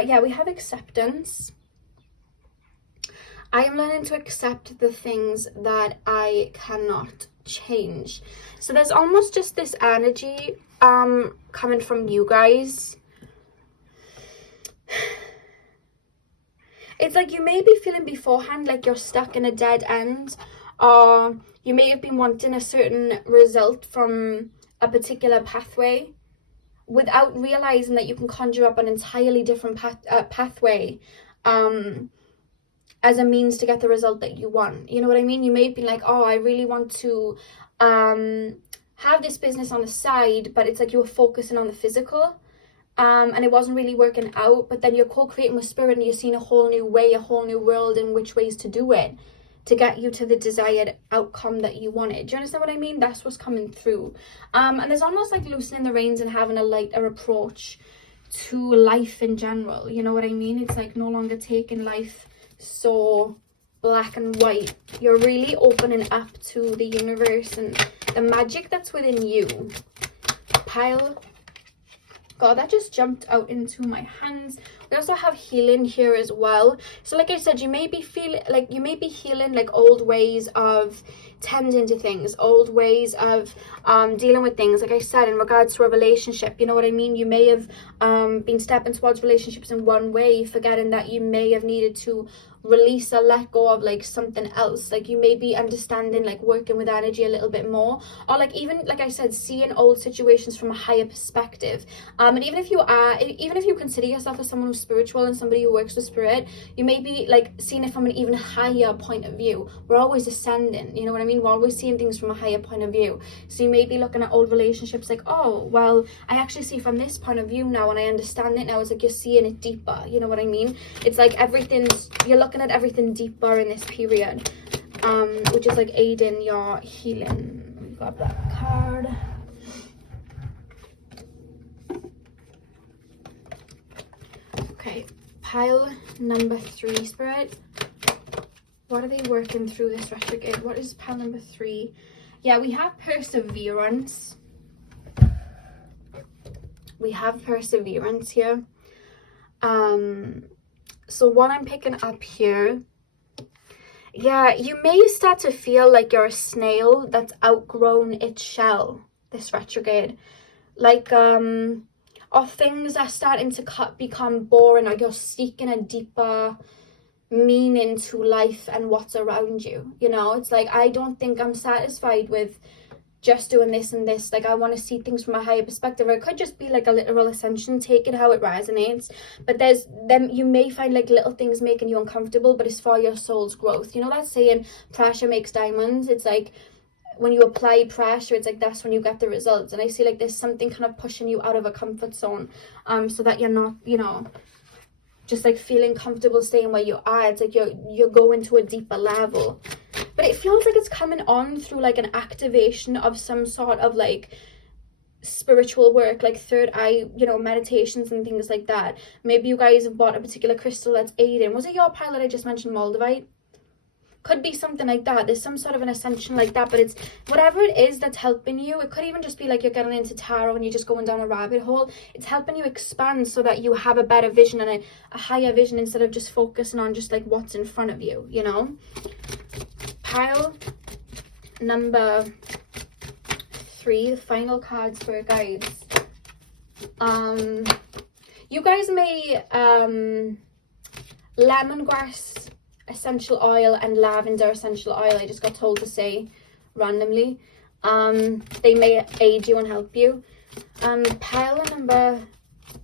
yeah, we have acceptance. I am learning to accept the things that I cannot change. So there's almost just this energy coming from you guys. It's like you may be feeling beforehand like you're stuck in a dead end, or you may have been wanting a certain result from a particular pathway without realizing that you can conjure up an entirely different pathway as a means to get the result that you want. You know what I mean? You may be like, oh, I really want to have this business on the side, but it's like you were focusing on the physical. And it wasn't really working out, but then you're co-creating with spirit and you're seeing a whole new way, a whole new world in which ways to do it to get you to the desired outcome that you wanted. Do you understand what I mean? That's what's coming through. And there's almost like loosening the reins and having a lighter approach to life in general. You know what I mean? It's like no longer taking life so black and white. You're really opening up to the universe and the magic that's within you. Pile. God, that just jumped out into my hands. We also have healing here as well. So like I said, you may be healing like old ways of tending to things, old ways of dealing with things. Like I said, in regards to a relationship, you know what I mean? You may have been stepping towards relationships in one way, forgetting that you may have needed to release or let go of like something else. Like you may be understanding like working with energy a little bit more, or like even like I said, seeing old situations from a higher perspective. And even if you consider yourself as someone who's spiritual and somebody who works with spirit, you may be like seeing it from an even higher point of view. We're always ascending, you know what I mean? We're always seeing things from a higher point of view. So you may be looking at old relationships like, oh well, I actually see from this point of view now and I understand it now. It's like you're seeing it deeper, you know what I mean? It's like you're looking at everything deeper in this period, which is like aiding your healing. We've got that card. Okay, pile number 3, Spirit. What are they working through this retrograde? What is pile number 3? Yeah, we have perseverance. We have perseverance here. So what I'm picking up here, yeah, you may start to feel like you're a snail that's outgrown its shell this retrograde. Like, or things are starting to become boring, or you're seeking a deeper meaning to life and what's around you. You know, it's like, I don't think I'm satisfied with just doing this and this. Like, I want to see things from a higher perspective. Or it could just be like a literal ascension. Take it how it resonates. But you may find like little things making you uncomfortable, but it's for your soul's growth. You know that saying, pressure makes diamonds? It's like when you apply pressure, it's like that's when you get the results. And I see like there's something kind of pushing you out of a comfort zone, so that you're not, you know, just like feeling comfortable staying where you are. It's like you're going to a deeper level. But it feels like it's coming on through like an activation of some sort of like spiritual work, like third eye, you know, meditations and things like that. Maybe you guys have bought a particular crystal that's aiding. Was it your pile that I just mentioned, Moldavite? Could be something like that. There's some sort of an ascension like that, but it's whatever it is that's helping you. It could even just be like you're getting into tarot and you're just going down a rabbit hole. It's helping you expand so that you have a better vision and a higher vision, instead of just focusing on just like what's in front of you, you know. Pile number 3, the final cards for guides. You guys may lemongrass essential oil and lavender essential oil, I just got told to say randomly, they may aid you and help you. Pile number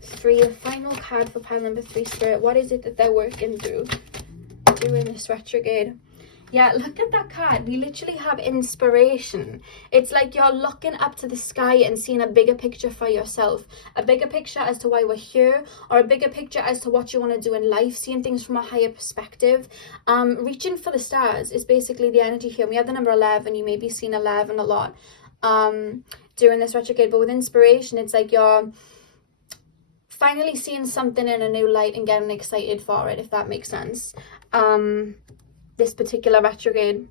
3, the final card for pile number 3, Spirit, what is it that they're working through during this retrograde? Yeah, look at that card. We literally have inspiration. It's like you're looking up to the sky and seeing a bigger picture for yourself. A bigger picture as to why we're here, or a bigger picture as to what you want to do in life. Seeing things from a higher perspective. Reaching for the stars is basically the energy here. We have the number 11. You may be seeing 11 a lot during this retrograde. But with inspiration, it's like you're finally seeing something in a new light and getting excited for it, if that makes sense. This particular retrograde,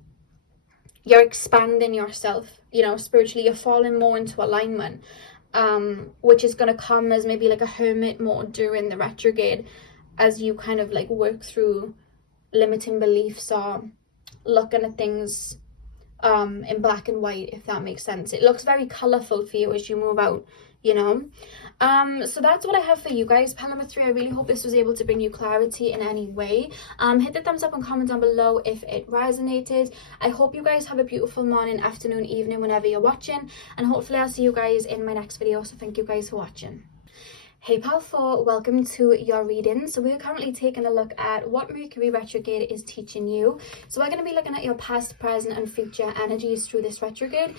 you're expanding yourself, you know, spiritually. You're falling more into alignment, which is going to come as maybe like a hermit mode during the retrograde, as you kind of like work through limiting beliefs or looking at things in black and white, if that makes sense. It looks very colourful for you as you move out, you know. So that's what I have for you guys, pile number 3. I really hope this was able to bring you clarity in any way. Hit the thumbs up and comment down below if it resonated. I hope you guys have a beautiful morning, afternoon, evening, whenever you're watching, and hopefully I'll see you guys in my next video. So thank you guys for watching. Hey pal 4, welcome to your reading. So we're currently taking a look at what Mercury retrograde is teaching you. So we're going to be looking at your past, present and future energies through this retrograde.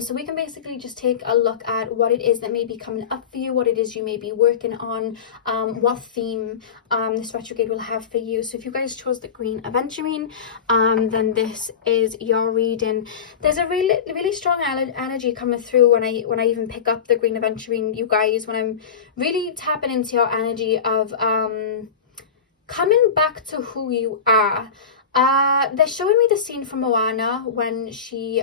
So we can basically just take a look at what it is that may be coming up for you, what it is you may be working on, what theme this retrograde will have for you. So if you guys chose the green aventurine, then this is your reading. There's a really strong energy coming through when I even pick up the green aventurine, you guys, when I'm really tapping into your energy of coming back to who you are. They're showing me the scene from Moana when she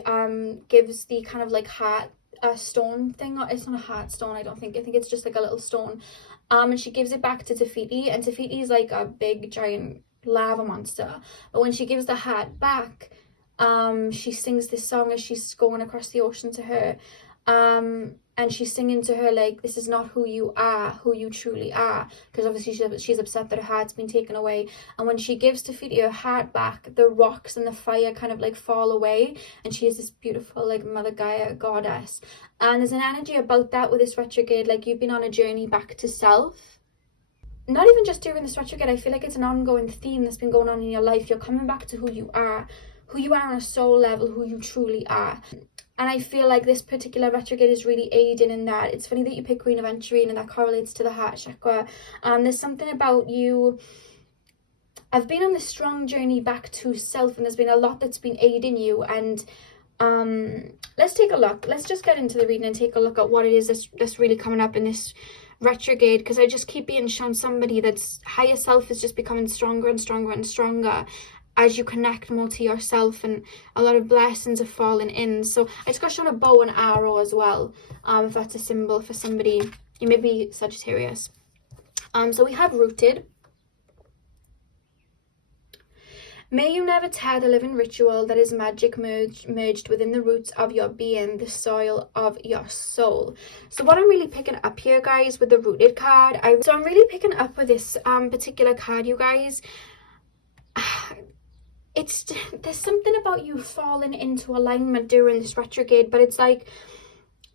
gives the kind of like heart stone thing. It's not a heart stone, I think it's just like a little stone, and she gives it back to Tafiti, and Tafiti is like a big giant lava monster, but when she gives the heart back, she sings this song as she's going across the ocean to her, and she's singing to her like, this is not who you are, who you truly are, because obviously she's upset that her heart's been taken away. And when she gives Tafiti her heart back, the rocks and the fire kind of like fall away, and she is this beautiful like Mother Gaia goddess. And there's an energy about that with this retrograde, like you've been on a journey back to self. Not even just during this retrograde, I feel like it's an ongoing theme that's been going on in your life. You're coming back to who you are on a soul level, who you truly are. And I feel like this particular retrograde is really aiding in that. It's funny that you pick green aventurine and that correlates to the heart chakra. There's something about you. I've been on this strong journey back to self, and there's been a lot that's been aiding you. And let's take a look. Let's just get into the reading and take a look at what it is that's really coming up in this retrograde, because I just keep being shown somebody that's higher self is just becoming stronger and stronger and stronger as you connect more to yourself, and a lot of blessings are falling in. So I just got shown a bow and arrow as well, if that's a symbol for somebody. You may be Sagittarius. So we have rooted. May you never tear the living ritual that is magic merged within the roots of your being, the soil of your soul. So what I'm really picking up here, guys, with the rooted card, I'm really picking up with this particular card, you guys. There's something about you falling into alignment during this retrograde, but it's like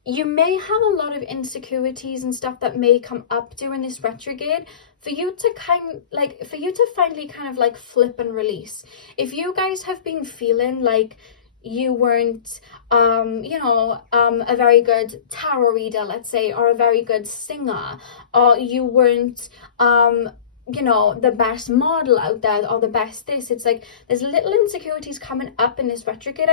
you may have a lot of insecurities and stuff that may come up during this retrograde for you to finally kind of like flip and release. If you guys have been feeling like you weren't a very good tarot reader, let's say, or a very good singer, or you weren't the best model out there, or the best this, it's like there's little insecurities coming up in this retrograde.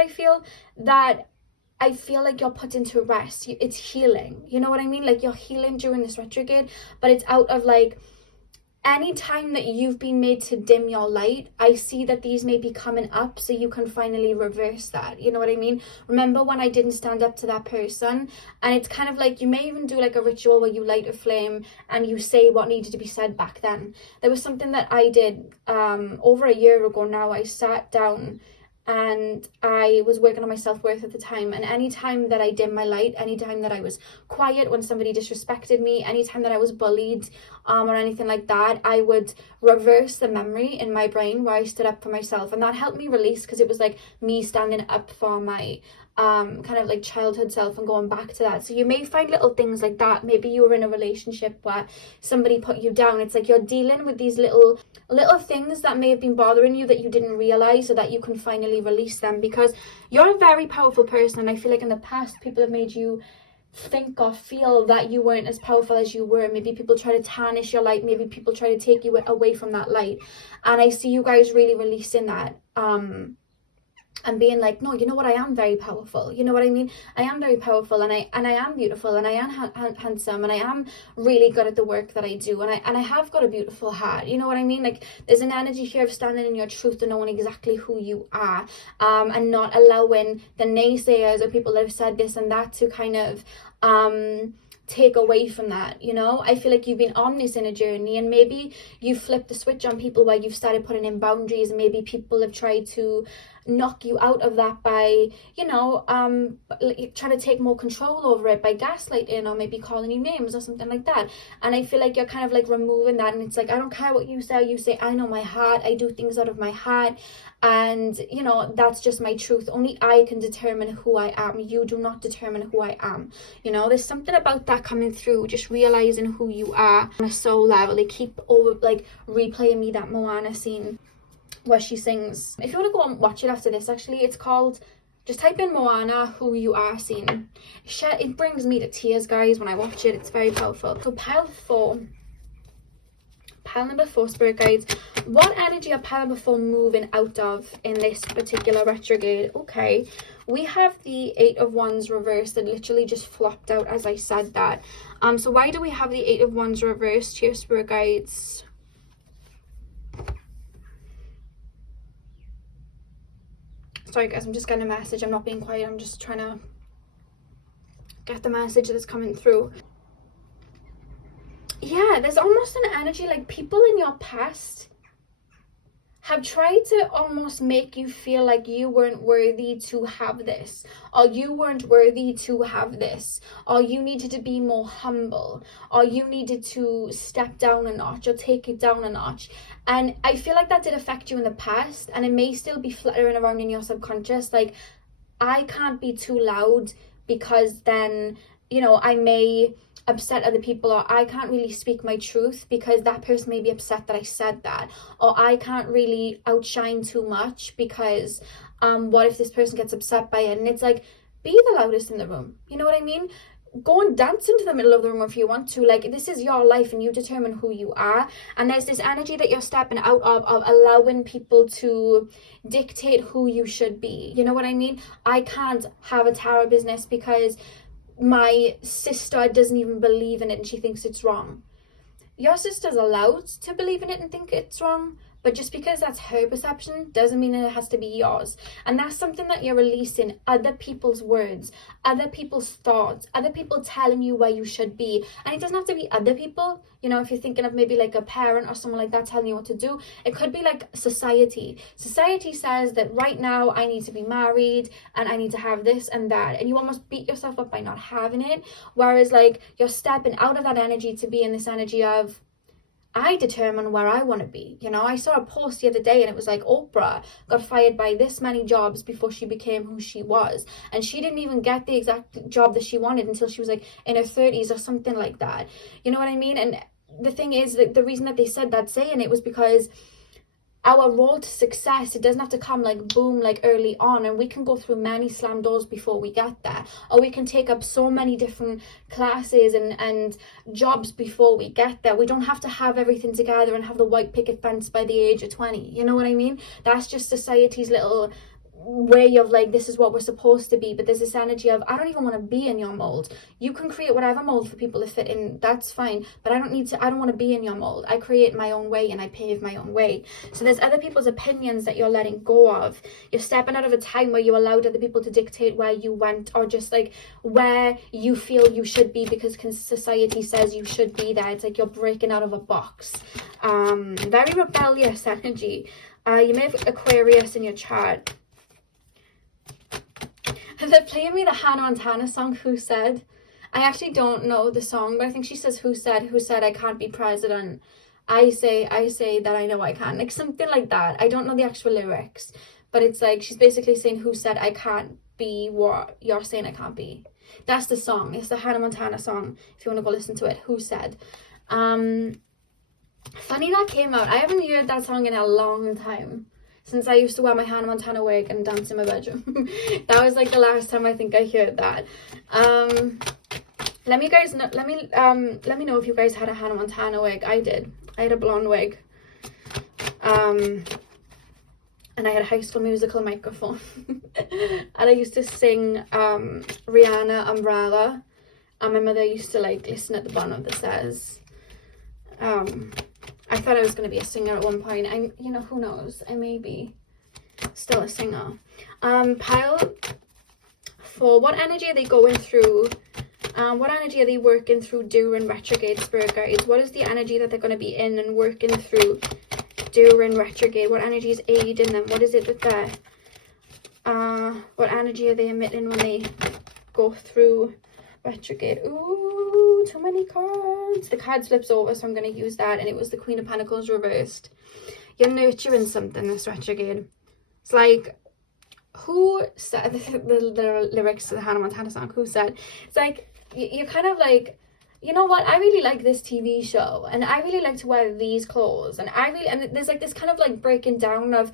I feel like you're put into rest. It's healing, you know what I mean? Like you're healing during this retrograde, but it's out of like any time that you've been made to dim your light. I see that these may be coming up so you can finally reverse that, you know what I mean? Remember when I didn't stand up to that person? And it's kind of like you may even do like a ritual where you light a flame and you say what needed to be said back then. There was something that I did over a year ago now. I sat down and I was working on my self-worth at the time, and anytime that I dimmed my light, anytime that I was quiet when somebody disrespected me, anytime that I was bullied or anything like that, I would reverse the memory in my brain where I stood up for myself, and that helped me release, because it was like me standing up for my kind of like childhood self and going back to that. So you may find little things like that. Maybe you were in a relationship where somebody put you down. It's like you're dealing with these little things that may have been bothering you that you didn't realize, so that you can finally release them, because you're a very powerful person. And I feel like in the past people have made you think or feel that you weren't as powerful as you were. Maybe people try to tarnish your light, maybe people try to take you away from that light, and I see you guys really releasing that and being like, no, you know what, I am very powerful, you know what I mean? I am very powerful, and I am beautiful, and I am handsome, and I am really good at the work that I do, and I have got a beautiful heart, you know what I mean? Like there's an energy here of standing in your truth and knowing exactly who you are, and not allowing the naysayers or people that have said this and that to kind of take away from that, you know? I feel like you've been on this inner journey, and maybe you flipped the switch on people where you've started putting in boundaries, and maybe people have tried to knock you out of that by, you know, trying to take more control over it by gaslighting or maybe calling you names or something like that. And I feel like you're kind of like removing that, and it's like, I don't care what you say, I know my heart, I do things out of my heart, and you know, that's just my truth. Only I can determine who I am. You do not determine who I am. You know, there's something about that coming through, just realizing who you are on a soul level. They keep over like replaying me that Moana scene where she sings. If you want to go and watch it after this, actually, it's called, just type in Moana Who You Are scene. It brings me to tears, guys, when I watch it. It's very powerful. So pile number 4, spirit guides, what energy are pile number 4 moving out of in this particular retrograde? Okay, we have the 8 of Wands reversed. That literally just flopped out as I said that. So why do we have the 8 of Wands reversed here, spirit guides? Sorry guys, I'm just getting a message. I'm not being quiet. I'm just trying to get the message that's coming through. Yeah, there's almost an energy like people in your past have tried to almost make you feel like you weren't worthy to have this, or you weren't worthy to have this, or you needed to be more humble, or you needed to step down a notch or take it down a notch. And I feel like that did affect you in the past, and it may still be fluttering around in your subconscious, like, I can't be too loud because then, you know, I may upset other people, or I can't really speak my truth because that person may be upset that I said that, or I can't really outshine too much because what if this person gets upset by it? And it's like, be the loudest in the room, you know what I mean? Go and dance into the middle of the room if you want to. Like, this is your life and you determine who you are. And there's this energy that you're stepping out of allowing people to dictate who you should be, you know what I mean? I can't have a tarot business because my sister doesn't even believe in it and she thinks it's wrong. Your sister's allowed to believe in it and think it's wrong, but just because that's her perception doesn't mean it has to be yours. And that's something that you're releasing, other people's words, other people's thoughts, other people telling you where you should be. And it doesn't have to be other people, you know, if you're thinking of maybe like a parent or someone like that telling you what to do. It could be like society. Society says that right now I need to be married and I need to have this and that, and you almost beat yourself up by not having it. Whereas like you're stepping out of that energy to be in this energy of, I determine where I want to be. You know, I saw a post the other day and it was like, Oprah got fired by this many jobs before she became who she was. And she didn't even get the exact job that she wanted until she was like in her 30s or something like that. You know what I mean? And the thing is that the reason that they said that saying it was because our road to success, it doesn't have to come like boom, like early on, and we can go through many slam doors before we get there, or we can take up so many different classes and jobs before we get there. We don't have to have everything together and have the white picket fence by the age of 20, you know what I mean? That's just society's little way of like, this is what we're supposed to be. But there's this energy of, I don't even want to be in your mold. You can create whatever mold for people to fit in, that's fine, but I don't want to be in your mold. I create my own way and I pave my own way. So there's other people's opinions that you're letting go of. You're stepping out of a time where you allowed other people to dictate where you went, or just like where you feel you should be because society says you should be there. It's like you're breaking out of a box. Very rebellious energy. You may have Aquarius in your chart. They're playing me the Hannah Montana song, Who Said? I actually don't know the song, but I think she says, who said I can't be president? I say that I know I can. Like something like that. I don't know the actual lyrics, but it's like, she's basically saying, who said I can't be what you're saying I can't be? That's the song. It's the Hannah Montana song, if you want to go listen to it. Who Said? Funny that came out. I haven't heard that song in a long time. Since I used to wear my Hannah Montana wig and dance in my bedroom. That was like the last time I think I heard that. Let me know if you guys had a Hannah Montana wig. I did. I had a blonde wig. And I had a High School Musical microphone. And I used to sing Rihanna Umbrella. And my mother used to like listen at the bottom of the stairs. I thought I was going to be a singer at one point. You know, who knows? I may be still a singer. Pile 4. What energy are they going through? What energy are they working through during retrograde, spirit guides? What is the energy that they're going to be in and working through during retrograde? What energy is aiding them? What is it that they're What energy are they emitting when they go through retrograde? Ooh, too many cards. The card flips over, so I'm going to use that, and it was the Queen of Pentacles reversed. You're nurturing something this retrograde. It's like, who said the lyrics to the Hannah Montana song? Who said? It's like, you're kind of like, you know what, I really like this TV show, and I really like to wear these clothes, and there's like this kind of like breaking down of,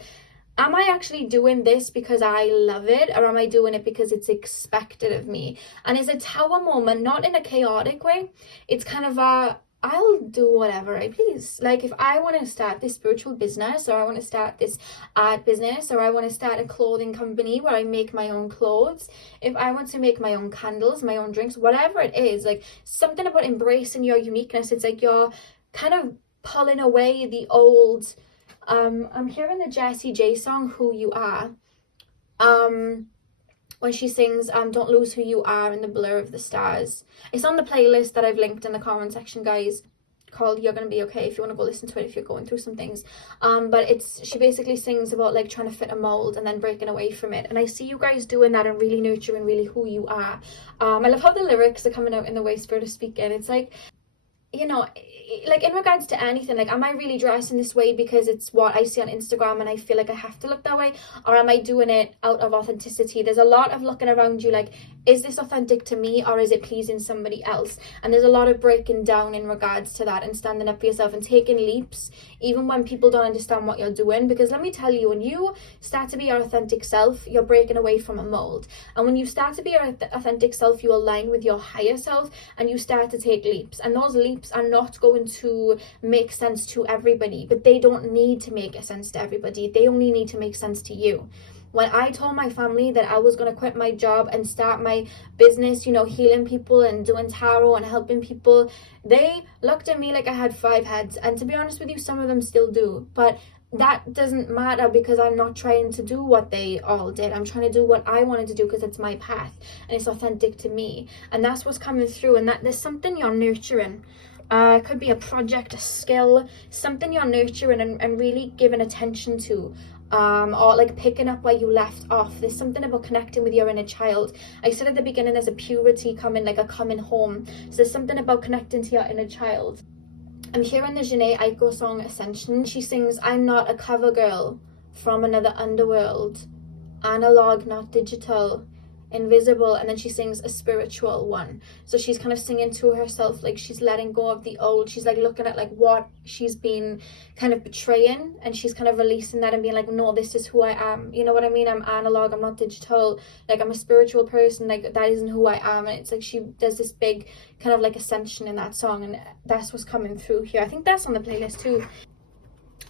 am I actually doing this because I love it, or am I doing it because it's expected of me? And it's a tower moment, not in a chaotic way. It's kind of a, I'll do whatever I please. Like, if I want to start this spiritual business, or I want to start this art business, or I want to start a clothing company where I make my own clothes, if I want to make my own candles, my own drinks, whatever it is, like, something about embracing your uniqueness. It's like you're kind of pulling away the old, I'm hearing the Jessie J song, Who You Are, when she sings don't lose who you are in the blur of the stars. It's on the playlist that I've linked in the comment section, guys, called You're Gonna Be Okay, if you want to go listen to it if you're going through some things. But she basically sings about like trying to fit a mold and then breaking away from it, and I see you guys doing that and really nurturing really who you are. I love how the lyrics are coming out in the way Spirit is speaking. It's like, you know, like in regards to anything, like, am I really dressing this way because it's what I see on Instagram and I feel like I have to look that way, or am I doing it out of authenticity? There's a lot of looking around you like, is this authentic to me, or is it pleasing somebody else? And there's a lot of breaking down in regards to that, and standing up for yourself and taking leaps even when people don't understand what you're doing. Because let me tell you, when you start to be your authentic self, you're breaking away from a mold, and when you start to be your authentic self, you align with your higher self and you start to take leaps, and those leaps are not going to make sense to everybody, but they don't need to make sense to everybody. They only need to make sense to you. When I told my family that I was going to quit my job and start my business, you know, healing people and doing tarot and helping people, they looked at me like I had 5 heads. And to be honest with you, some of them still do. But that doesn't matter, because I'm not trying to do what they all did. I'm trying to do what I wanted to do because it's my path and it's authentic to me. And that's what's coming through. And that there's something you're nurturing. It could be a project, a skill, something you're nurturing and really giving attention to. Or like picking up where you left off. There's something about connecting with your inner child. I said at the beginning, there's a purity coming, like a coming home. So there's something about connecting to your inner child. I'm hearing the Jhené Aiko song Ascension. She sings, I'm not a cover girl from another underworld, analog, not digital, invisible, and then she sings a spiritual one. So she's kind of singing to herself, like she's letting go of the old. She's like looking at like what she's been kind of betraying, and she's kind of releasing that and being like, no, this is who I am. You know what I mean? I'm analog, I'm not digital, like I'm a spiritual person, like that isn't who I am. And it's like she does this big kind of like ascension in that song, and that's what's coming through here. I think that's on the playlist too.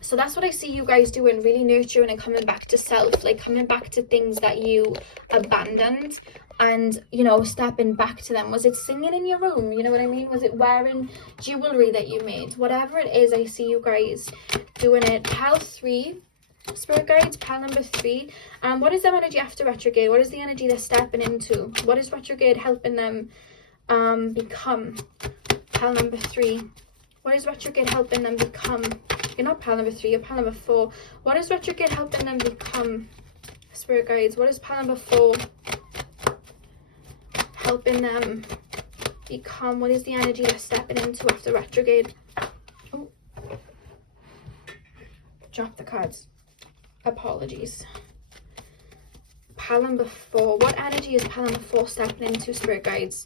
So that's what I see you guys doing, really nurturing and coming back to self, like coming back to things that you abandoned and, you know, stepping back to them. Was it singing in your room? You know what I mean? Was it wearing jewelry that you made? Whatever it is, I see you guys doing it. Pile 3, Spirit Guides, pile number 3. What is their energy after retrograde? What is the energy they're stepping into? What is retrograde helping them become? Pile number 3. What is retrograde helping them become? You're not pile number 3, you're pile number 4. What is retrograde helping them become? Spirit Guides, what is pile number 4 helping them become? What is the energy they're stepping into after retrograde? Oh, drop the cards. Apologies. Pile number 4. What energy is pile number 4 stepping into, Spirit Guides?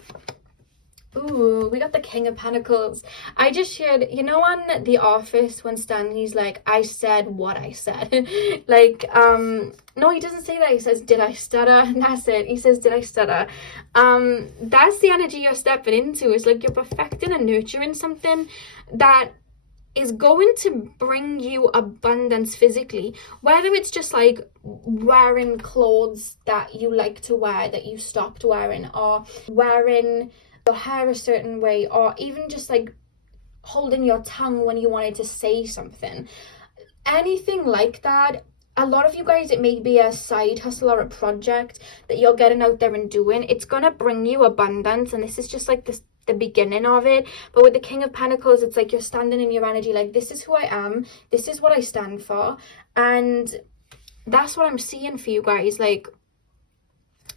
Ooh, we got the King of Pentacles. I just shared, you know, on The Office when Stanley's like, I said what I said. Like, no, he doesn't say that. He says, did I stutter? That's it. He says, did I stutter? That's the energy you're stepping into. It's like you're perfecting and nurturing something that is going to bring you abundance physically. Whether it's just like wearing clothes that you like to wear that you stopped wearing, or wearing your hair a certain way, or even just like holding your tongue when you wanted to say something, anything like that. A lot of you guys, it may be a side hustle or a project that you're getting out there and doing. It's gonna bring you abundance, and this is just like the beginning of it. But with the King of Pentacles, it's like you're standing in your energy, like this is who I am, this is what I stand for, and that's what I'm seeing for you guys. Like,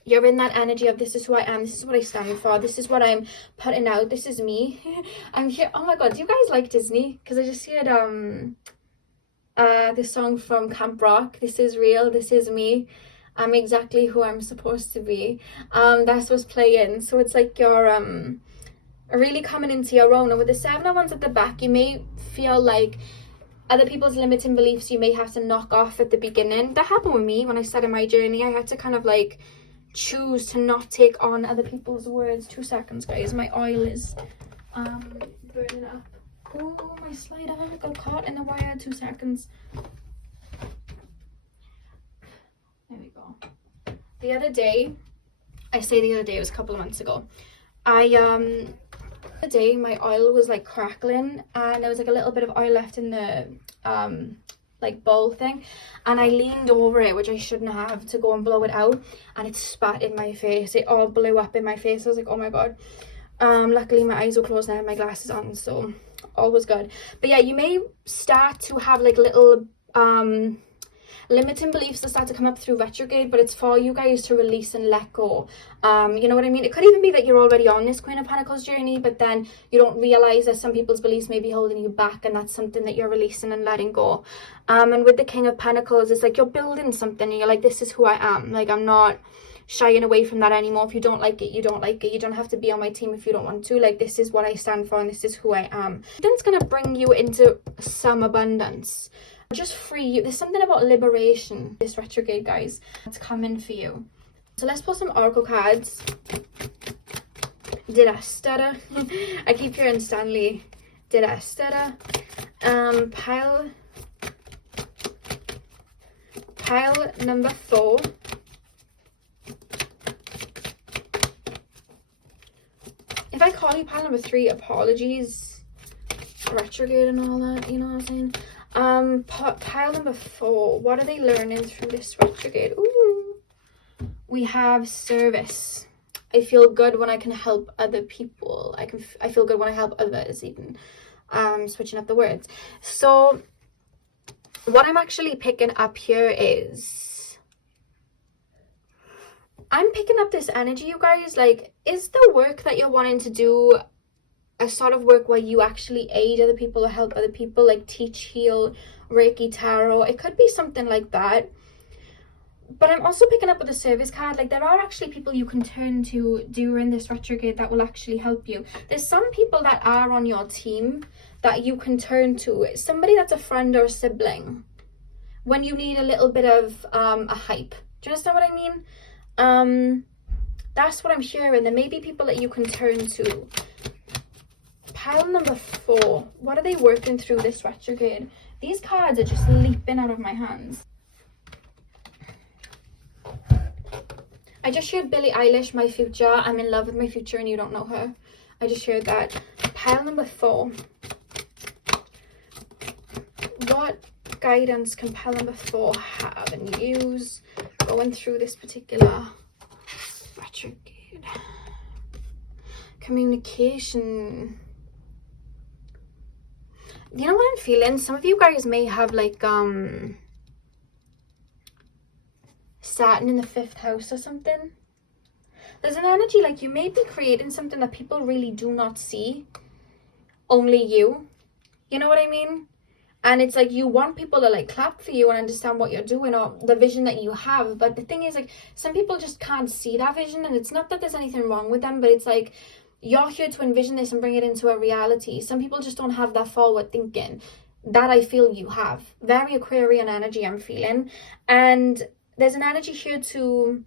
you're in that energy of this is who I am, this is what I stand for, this is what I'm putting out, this is me. I'm here. Oh my god, do you guys like Disney? Because I just heard this song from Camp Rock, this is real, this is me, I'm exactly who I'm supposed to be. That's what's playing. So it's like you're really coming into your own. And with the 7 of Wands at the back, you may feel like other people's limiting beliefs you may have to knock off at the beginning. That happened with me when I started my journey. I had to kind of like choose to not take on other people's words. 2 seconds, guys, my oil is burning up. Oh, my slider got caught in the wire. 2 seconds. There we go. The other day, I say the other day, it was a couple of months ago, the day my oil was like crackling and there was like a little bit of oil left in the like bowl thing, and I leaned over it, which I shouldn't have, to go and blow it out, and it spat in my face. It all blew up in my face. I was like, oh my god. Luckily my eyes were closed and I had my glasses on, so all was good. But yeah, you may start to have like little limiting beliefs that start to come up through retrograde, but it's for you guys to release and let go. You know what I mean? It could even be that you're already on this Queen of Pentacles journey, but then you don't realize that some people's beliefs may be holding you back, and that's something that you're releasing and letting go. And with the King of Pentacles, it's like you're building something and you're like, this is who I am. Like, I'm not shying away from that anymore. If you don't like it, you don't like it. You don't have to be on my team if you don't want to. Like, this is what I stand for and this is who I am. Then it's going to bring you into some abundance. Just free you. There's something about liberation, this retrograde, guys, that's coming for you. So let's pull some oracle cards. Did I stutter? I keep hearing Stanley. Did I stutter? Pile number 4. If I call you pile number 3, apologies. Retrograde and all that, you know what I'm saying? Pile number 4, what are they learning through this retrograde? Ooh, we have service. I feel good when I can help other people. I feel good when I help others, even switching up the words. So what I'm actually picking up here is, I'm picking up this energy, you guys. Like, is the work that you're wanting to do a sort of work where you actually aid other people or help other people, like teach, heal, Reiki, tarot? It could be something like that. But I'm also picking up with a service card. Like, there are actually people you can turn to during this retrograde that will actually help you. There's some people that are on your team that you can turn to. Somebody that's a friend or a sibling when you need a little bit of a hype. Do you understand what I mean? That's what I'm hearing. There may be people that you can turn to. Pile number 4, what are they working through this retrograde? These cards are just leaping out of my hands. I just heard Billie Eilish, My Future. I'm in love with my future and you don't know her. I just heard that. Pile number 4. What guidance can pile number 4 have and use going through this particular retrograde? Communication. You know what I'm feeling? Some of you guys may have like Saturn in the 5th house or something. There's an energy like you may be creating something that people really do not see. Only you. You know what I mean? And it's like you want people to like clap for you and understand what you're doing or the vision that you have. But the thing is, like, some people just can't see that vision, and it's not that there's anything wrong with them, but it's like you're here to envision this and bring it into a reality. Some people just don't have that forward thinking that I feel you have. Very Aquarian energy I'm feeling. And there's an energy here to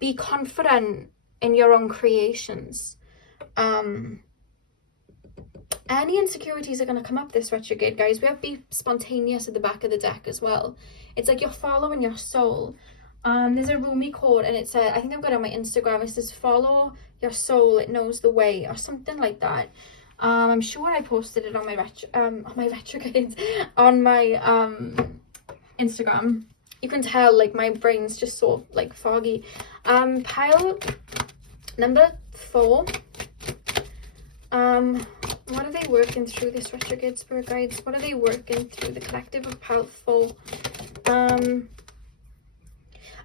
be confident in your own creations. Any insecurities are going to come up this retrograde, guys. We have Be Spontaneous at the back of the deck as well. It's like you're following your soul. There's a Rumi quote, and it said, I think I've got it on my Instagram, it says, follow your soul, it knows the way, or something like that. I'm sure I posted it on my retrogrades, on my Instagram. You can tell, like, my brain's just so, like, foggy. Pile number 4. What are they working through, this retrograde, spirit guides? What are they working through, the collective of pile 4?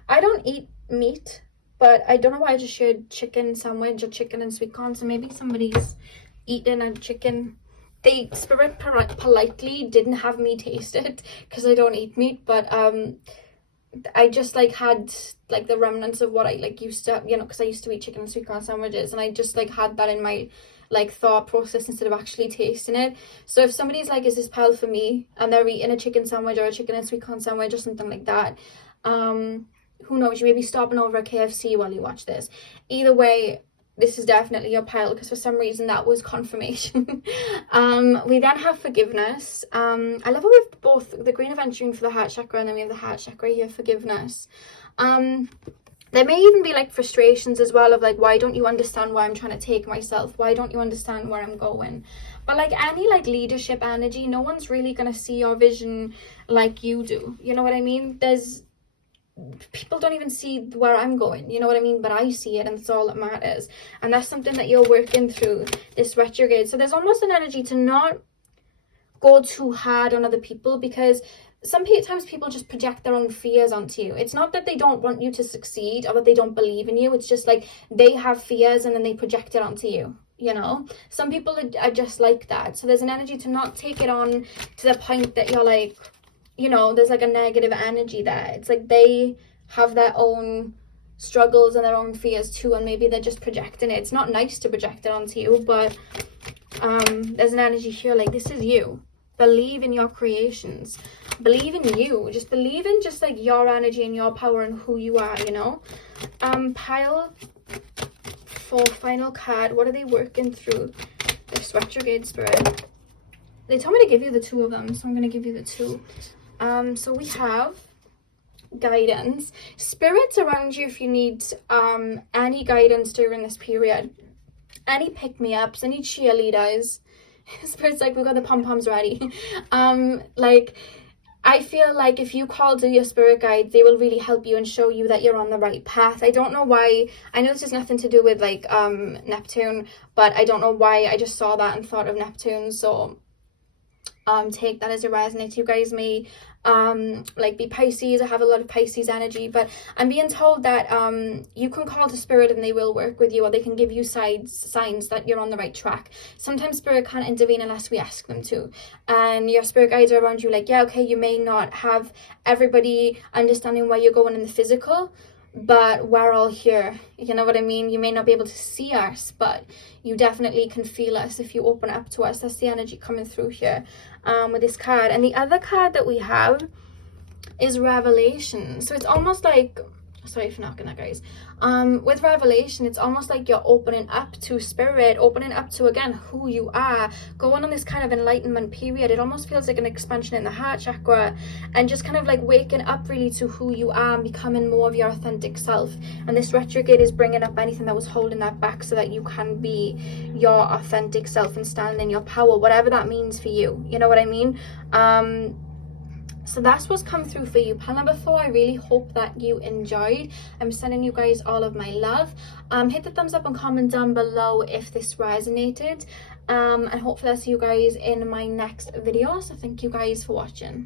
I don't eat meat, but I don't know why I just shared chicken sandwich or chicken and sweet corn, so maybe somebody's eating a chicken. The spirit politely didn't have me taste it because I don't eat meat, but I just like had like the remnants of what I like used to, you know, because I used to eat chicken and sweet corn sandwiches, and I just like had that in my like thought process instead of actually tasting it. So if somebody's like, is this pile for me, and they're eating a chicken sandwich or a chicken and sweet corn sandwich or something like that, who knows, you may be stopping over at KFC while you watch this. Either way, this is definitely your pile, because for some reason that was confirmation. We then have forgiveness. I love how we have both the green of entering for the heart chakra, and then we have the heart chakra here, forgiveness. There may even be like frustrations as well of like, why don't you understand why I'm trying to take myself? Why don't you understand where I'm going? But like any like leadership energy, no one's really gonna see your vision like you do. You know what I mean? People don't even see where I'm going, you know what I mean? But I see it, and it's all that matters. And that's something that you're working through this retrograde. So there's almost an energy to not go too hard on other people, because sometimes people just project their own fears onto you. It's not that they don't want you to succeed or that they don't believe in you. It's just like they have fears and then they project it onto you. You know, some people are just like that. So there's an energy to not take it on to the point that you're like, you know, there's like a negative energy there. It's like they have their own struggles and their own fears too, and maybe they're just projecting it. It's not nice to project it onto you, but there's an energy here like, this is you. Believe in your creations. Believe in you. Just believe in just like your energy and your power and who you are, you know. Pile for final card. What are they working through? This retrograde spirit. They told me to give you the two of them, so I'm going to give you the two. So we have guidance. Spirits around you if you need any guidance during this period. Any pick-me-ups, any cheerleaders. Spirit's like, we've got the pom-poms ready. Like, I feel like if you call to your spirit guides, they will really help you and show you that you're on the right path. I don't know why. I know this has nothing to do with like Neptune, but I don't know why I just saw that and thought of Neptune. So take that as it resonates. You guys may like be Pisces or have a lot of Pisces energy, but I'm being told that you can call to spirit and they will work with you, or they can give you signs that you're on the right track. Sometimes spirit can't intervene unless we ask them to, and your spirit guides are around you like, yeah, okay, you may not have everybody understanding where you're going in the physical, but we're all here, you know what I mean? You may not be able to see us, but you definitely can feel us if you open up to us. That's the energy coming through here with this card. And the other card that we have is Revelation. So it's almost like, sorry for knocking that, guys. With Revelation, it's almost like you're opening up to spirit, opening up to, again, who you are, going on this kind of enlightenment period. It almost feels like an expansion in the heart chakra, and just kind of like waking up really to who you are and becoming more of your authentic self. And this retrograde is bringing up anything that was holding that back so that you can be your authentic self and stand in your power, whatever that means for you. You know what I mean? So that's what's come through for you. Pile number 4, I really hope that you enjoyed. I'm sending you guys all of my love. Hit the thumbs up and comment down below if this resonated. And hopefully I'll see you guys in my next video. So thank you guys for watching.